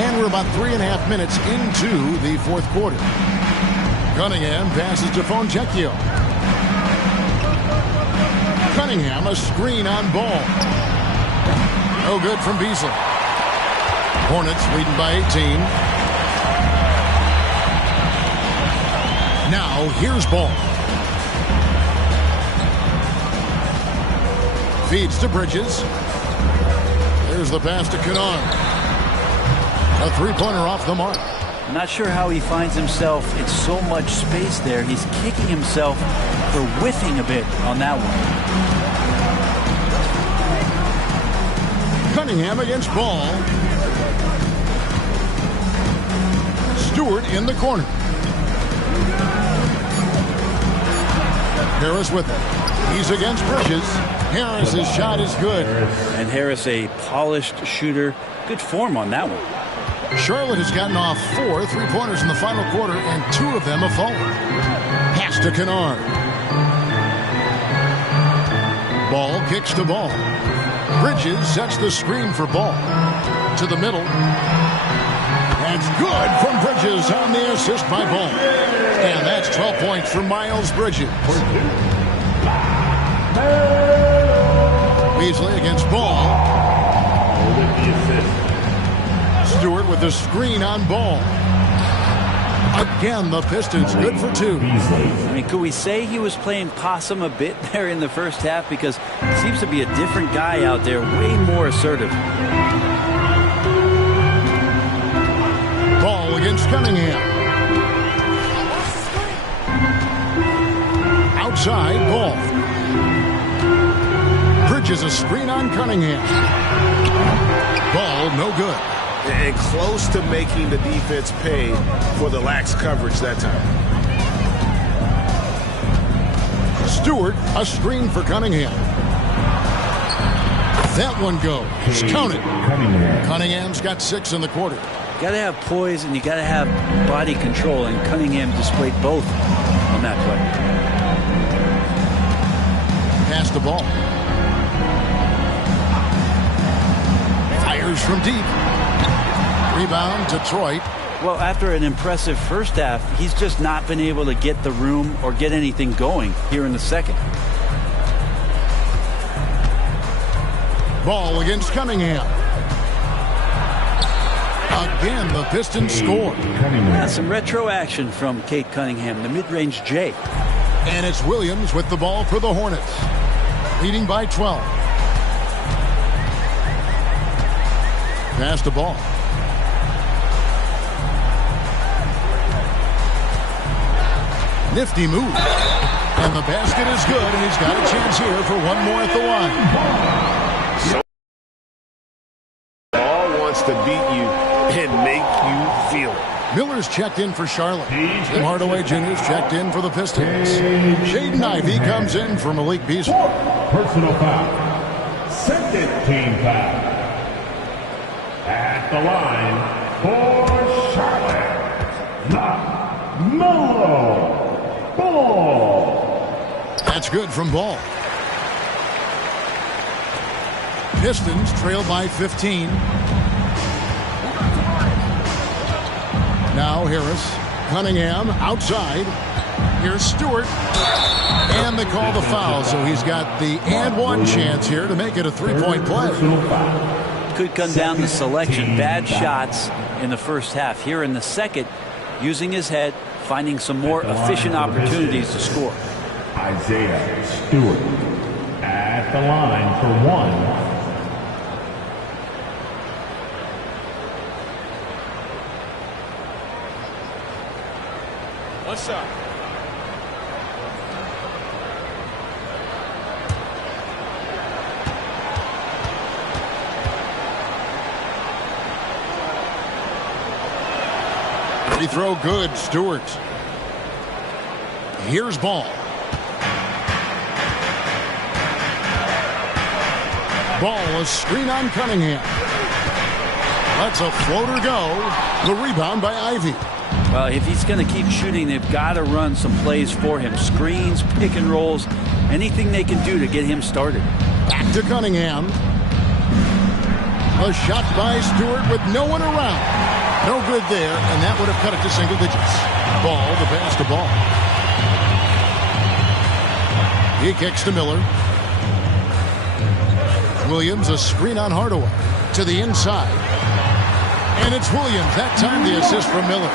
And we're about 3.5 minutes into the fourth quarter. Cunningham passes to Onjekio. Cunningham, a screen on Ball. No good from Beasley. Hornets leading by 18. Now here's Ball. Feeds to Bridges. There's the pass to Kennard. A three-pointer off the mark. I'm not sure how he finds himself in so much space there. He's kicking himself for whiffing a bit on that one. Cunningham against Ball. Stewart in the corner. Harris with it. He's against Bridges. Harris's shot is good. And Harris, a polished shooter. Good form on that one. Charlotte has gotten off 4 3-pointers in the final quarter, and 2 of them have fallen. Pass to Kennard. Ball kicks to Ball. Bridges sets the screen for Ball. To the middle. That's good from Bridges on the assist by Ball. And that's 12 points for Miles Bridges. Beasley against Ball. Stewart with the screen on Ball. Again, the Pistons good for 2. I mean, could we say he was playing possum a bit there in the first half? Because he seems to be a different guy out there, way more assertive. Ball against Cunningham. Outside, Ball. Bridges a screen on Cunningham. Ball, no good. And close to making the defense pay for the lax coverage that time. Stewart, a screen for Cunningham. That one goes. Counted. Cunningham's got 6 in the quarter. You got to have poise and you got to have body control, and Cunningham displayed both on that play. Pass the ball. Fires from deep. Rebound, Detroit. Well, after an impressive first half, he's just not been able to get the room or get anything going here in the second. Ball against Cunningham. Again, the Pistons score. Some retro action from Cade Cunningham, the mid-range J. And it's Williams with the ball for the Hornets. Leading by 12. Pass the ball. Nifty move. And the basket is good, and he's got a chance here for one more at the line. Ball wants to beat you and make you feel it. Miller's checked in for Charlotte. Tim Hardaway Jr.'s checked in for the Pistons. Jaden Ivey comes in for Malik Beasley. Personal foul. Second team foul. At the line for Charlotte, LaMelo Ball. That's good from Ball. Pistons trail by 15. Now Harris. Cunningham outside. Here's Stewart. And they call the foul, so he's got the and one chance here to make it a 3-point play. Could come down to selection. Bad shots in the first half. Here in the second, using his head, finding some more efficient opportunities to score. Isaiah Stewart at the line for 1. What's up? Free throw good, Stewart. Here's Ball. Ball, a screen on Cunningham. Lets a floater go. The rebound by Ivey. Well, if he's going to keep shooting, they've got to run some plays for him. Screens, pick and rolls, anything they can do to get him started. Back to Cunningham. A shot by Stewart with no one around. No good there, and that would have cut it to single digits. Ball, the pass to Ball. He kicks to Miller. Williams, a screen on Hardaway. To the inside. And it's Williams. That time the assist from Miller.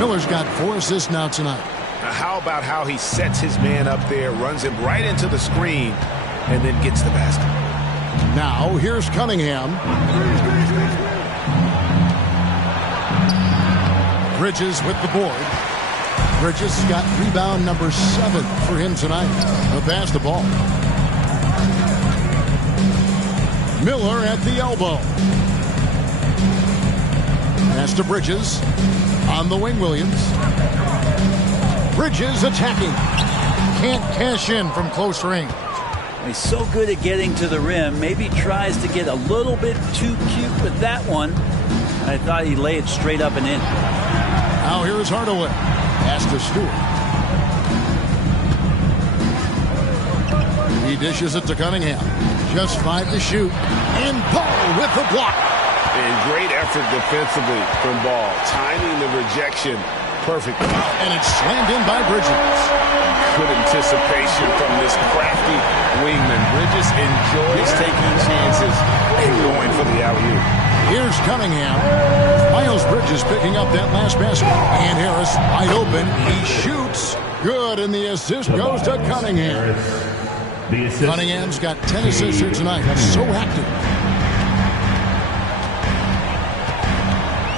Miller's got 4 assists now tonight. Now how about how he sets his man up there, runs him right into the screen, and then gets the basket. Now, here's Cunningham. Bridges with the board. Bridges has got rebound number 7 for him tonight. He'll pass the ball. Miller at the elbow. Pass to Bridges. On the wing, Williams. Bridges attacking. Can't cash in from close range. He's so good at getting to the rim. Maybe tries to get a little bit too cute with that one. I thought he'd lay it straight up and in. Now here is Hardaway. Pass to Stewart. He dishes it to Cunningham. Just 5 to shoot. And Ball with the block. And great effort defensively from Ball. Timing the rejection perfectly. And it's slammed in by Bridges. Good anticipation from this crafty wingman. Bridges enjoys taking chances and going for the alley-oop. Here's Cunningham. Miles Bridges picking up that last basket. And Harris wide open. He shoots. Good, and the assist goes to Cunningham. Cunningham's got 10 assists here tonight. So active.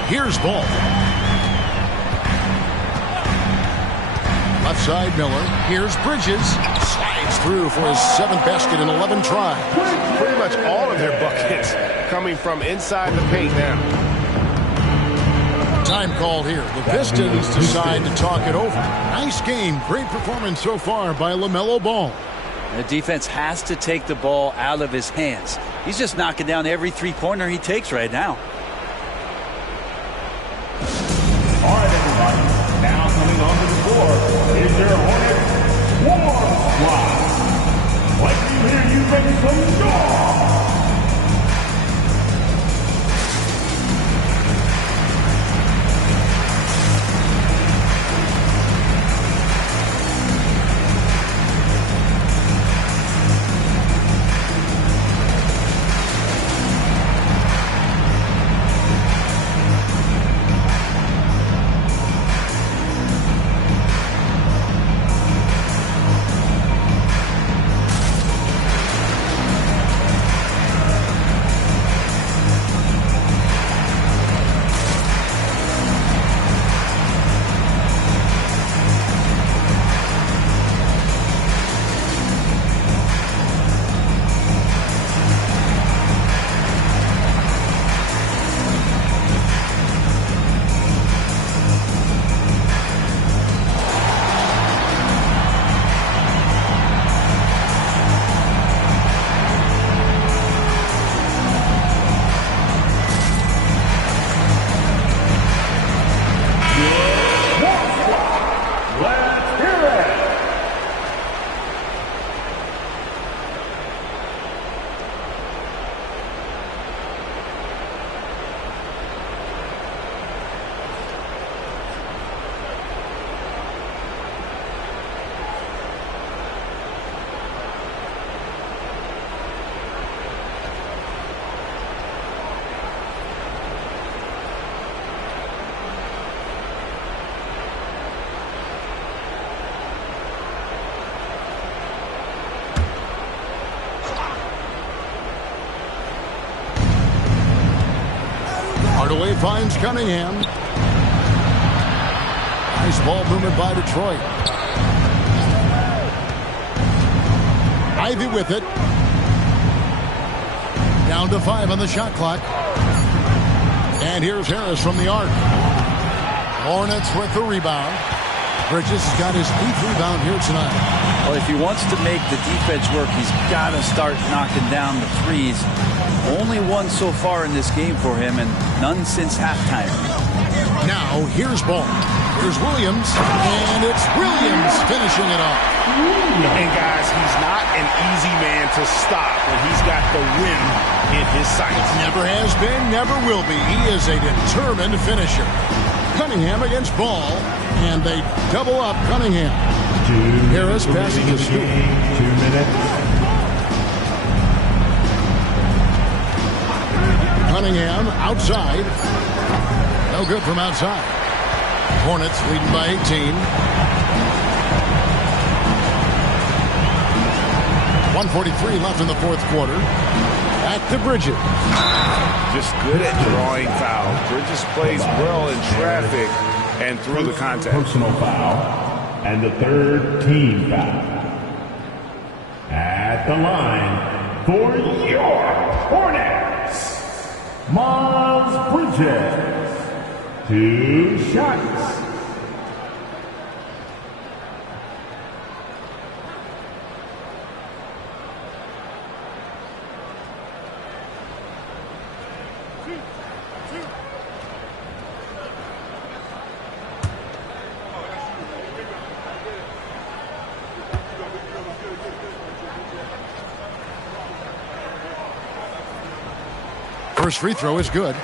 Here's Ball. Left side, Miller. Here's Bridges. Slides through for his 7th basket in 11 tries. Pretty much all of their buckets coming from inside the paint now. Time called here. The Pistons decide to talk it over. Nice game. Great performance so far by LaMelo Ball. The defense has to take the ball out of his hands. He's just knocking down every three-pointer he takes right now. All right, everybody. Now coming onto the floor is your Hornets warm squad. Like to hear you make some noise. Hardaway finds Cunningham. Nice ball movement by Detroit. Ivy with it. Down to 5 on the shot clock. And here's Harris from the arc. Hornets with the rebound. Bridges has got his 8th rebound here tonight. Well, if he wants to make the defense work, he's got to start knocking down the threes. Only one so far in this game for him, and none since halftime. Now, here's Ball. Here's Williams, and it's Williams finishing it off. And guys, he's not an easy man to stop when he's got the rim in his sights. Never has been, never will be. He is a determined finisher. Cunningham against Ball, and they double up Cunningham. Harris passing to Stewart. 2 minutes. Cunningham outside. No good from outside. Hornets leading by 18. 1:43 left in the fourth quarter. Back to Bridges. Just good at drawing fouls. Bridges plays well in traffic and through the contact. Personal foul and the third team foul. At the line for your Hornets, Miles Bridges. 2 shots. First free throw is good.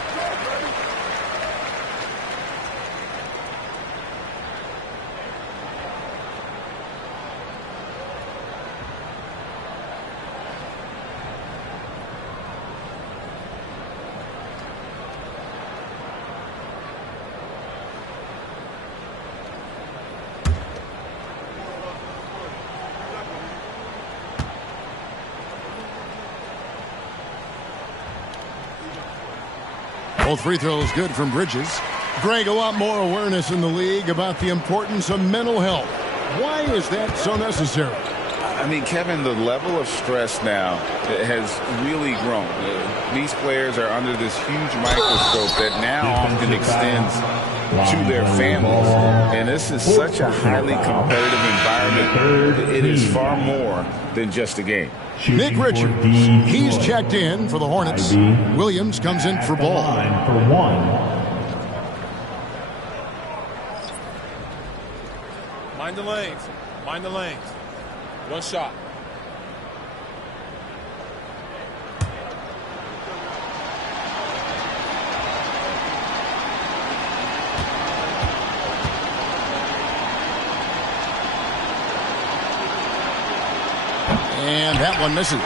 Both free throws good from Bridges. Greg, a lot more awareness in the league about the importance of mental health. Why is that so necessary? I mean, Kevin, the level of stress now has really grown. These players are under this huge microscope that now often extends to their families. And this is such a highly competitive environment. It is far more than just a game. Nick Richards, he's checked in for the Hornets. Williams comes in for Ball. Mind the lanes. Mind the lanes. One shot. And that one misses.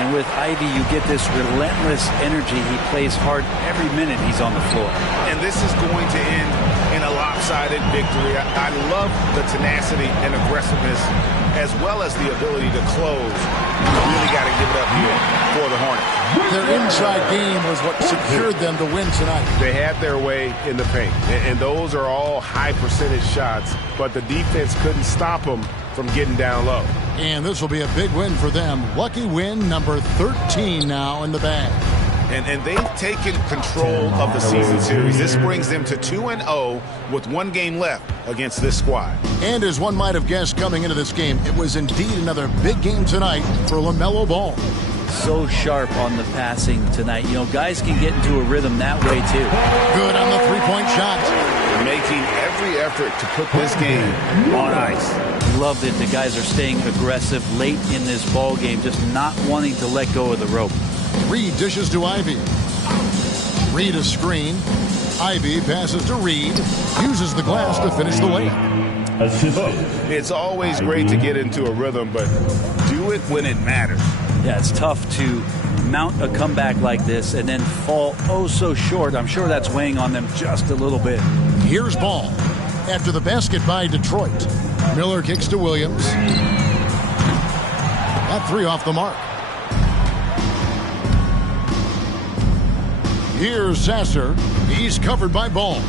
And with Ivy, you get this relentless energy. He plays hard every minute he's on the floor. And this is going to end in a lopsided victory. I love the tenacity and aggressiveness as well as the ability to close. You really got to give it up here for the Hornets. Their inside game was what secured them to win tonight. They had their way in the paint, and those are all high percentage shots, but the defense couldn't stop them from getting down low. And this will be a big win for them. Lucky win number 13 now in the bag. And they've taken control of the season series. This brings them to 2-0 with 1 game left against this squad. And as one might have guessed coming into this game, it was indeed another big game tonight for LaMelo Ball. So sharp on the passing tonight. You know, guys can get into a rhythm that way too. Good on the three-point shot. Making every effort to put this game on ice. Love that the guys are staying aggressive late in this ball game, just not wanting to let go of the rope. Reed dishes to Ivy. Reed a screen. Ivy passes to Reed. Uses the glass to finish the layup. It's always great to get into a rhythm, but do it when it matters. Yeah, it's tough to mount a comeback like this and then fall oh so short. I'm sure that's weighing on them just a little bit. Here's Ball. After the basket by Detroit. Miller kicks to Williams. That three off the mark. Here's Sasser. He's covered by Ball.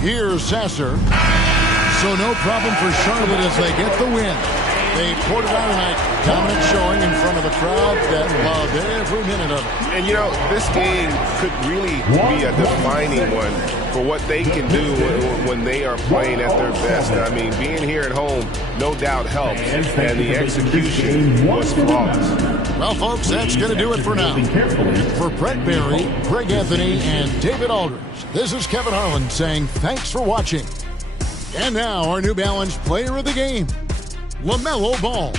Here's Sasser. So no problem for Charlotte as they get the win. They poured it out tonight. Dominant showing in front of the crowd that loved every minute of it. And, you know, this game could really be a defining one for what they can do when they are playing at their best. I mean, being here at home, no doubt helps, and the execution was flawless. Well, folks, that's going to do it for now. For Brett Barry, Greg Anthony, and David Aldridge, this is Kevin Harlan saying thanks for watching. And now, our New Balance player of the game, LaMelo Ball.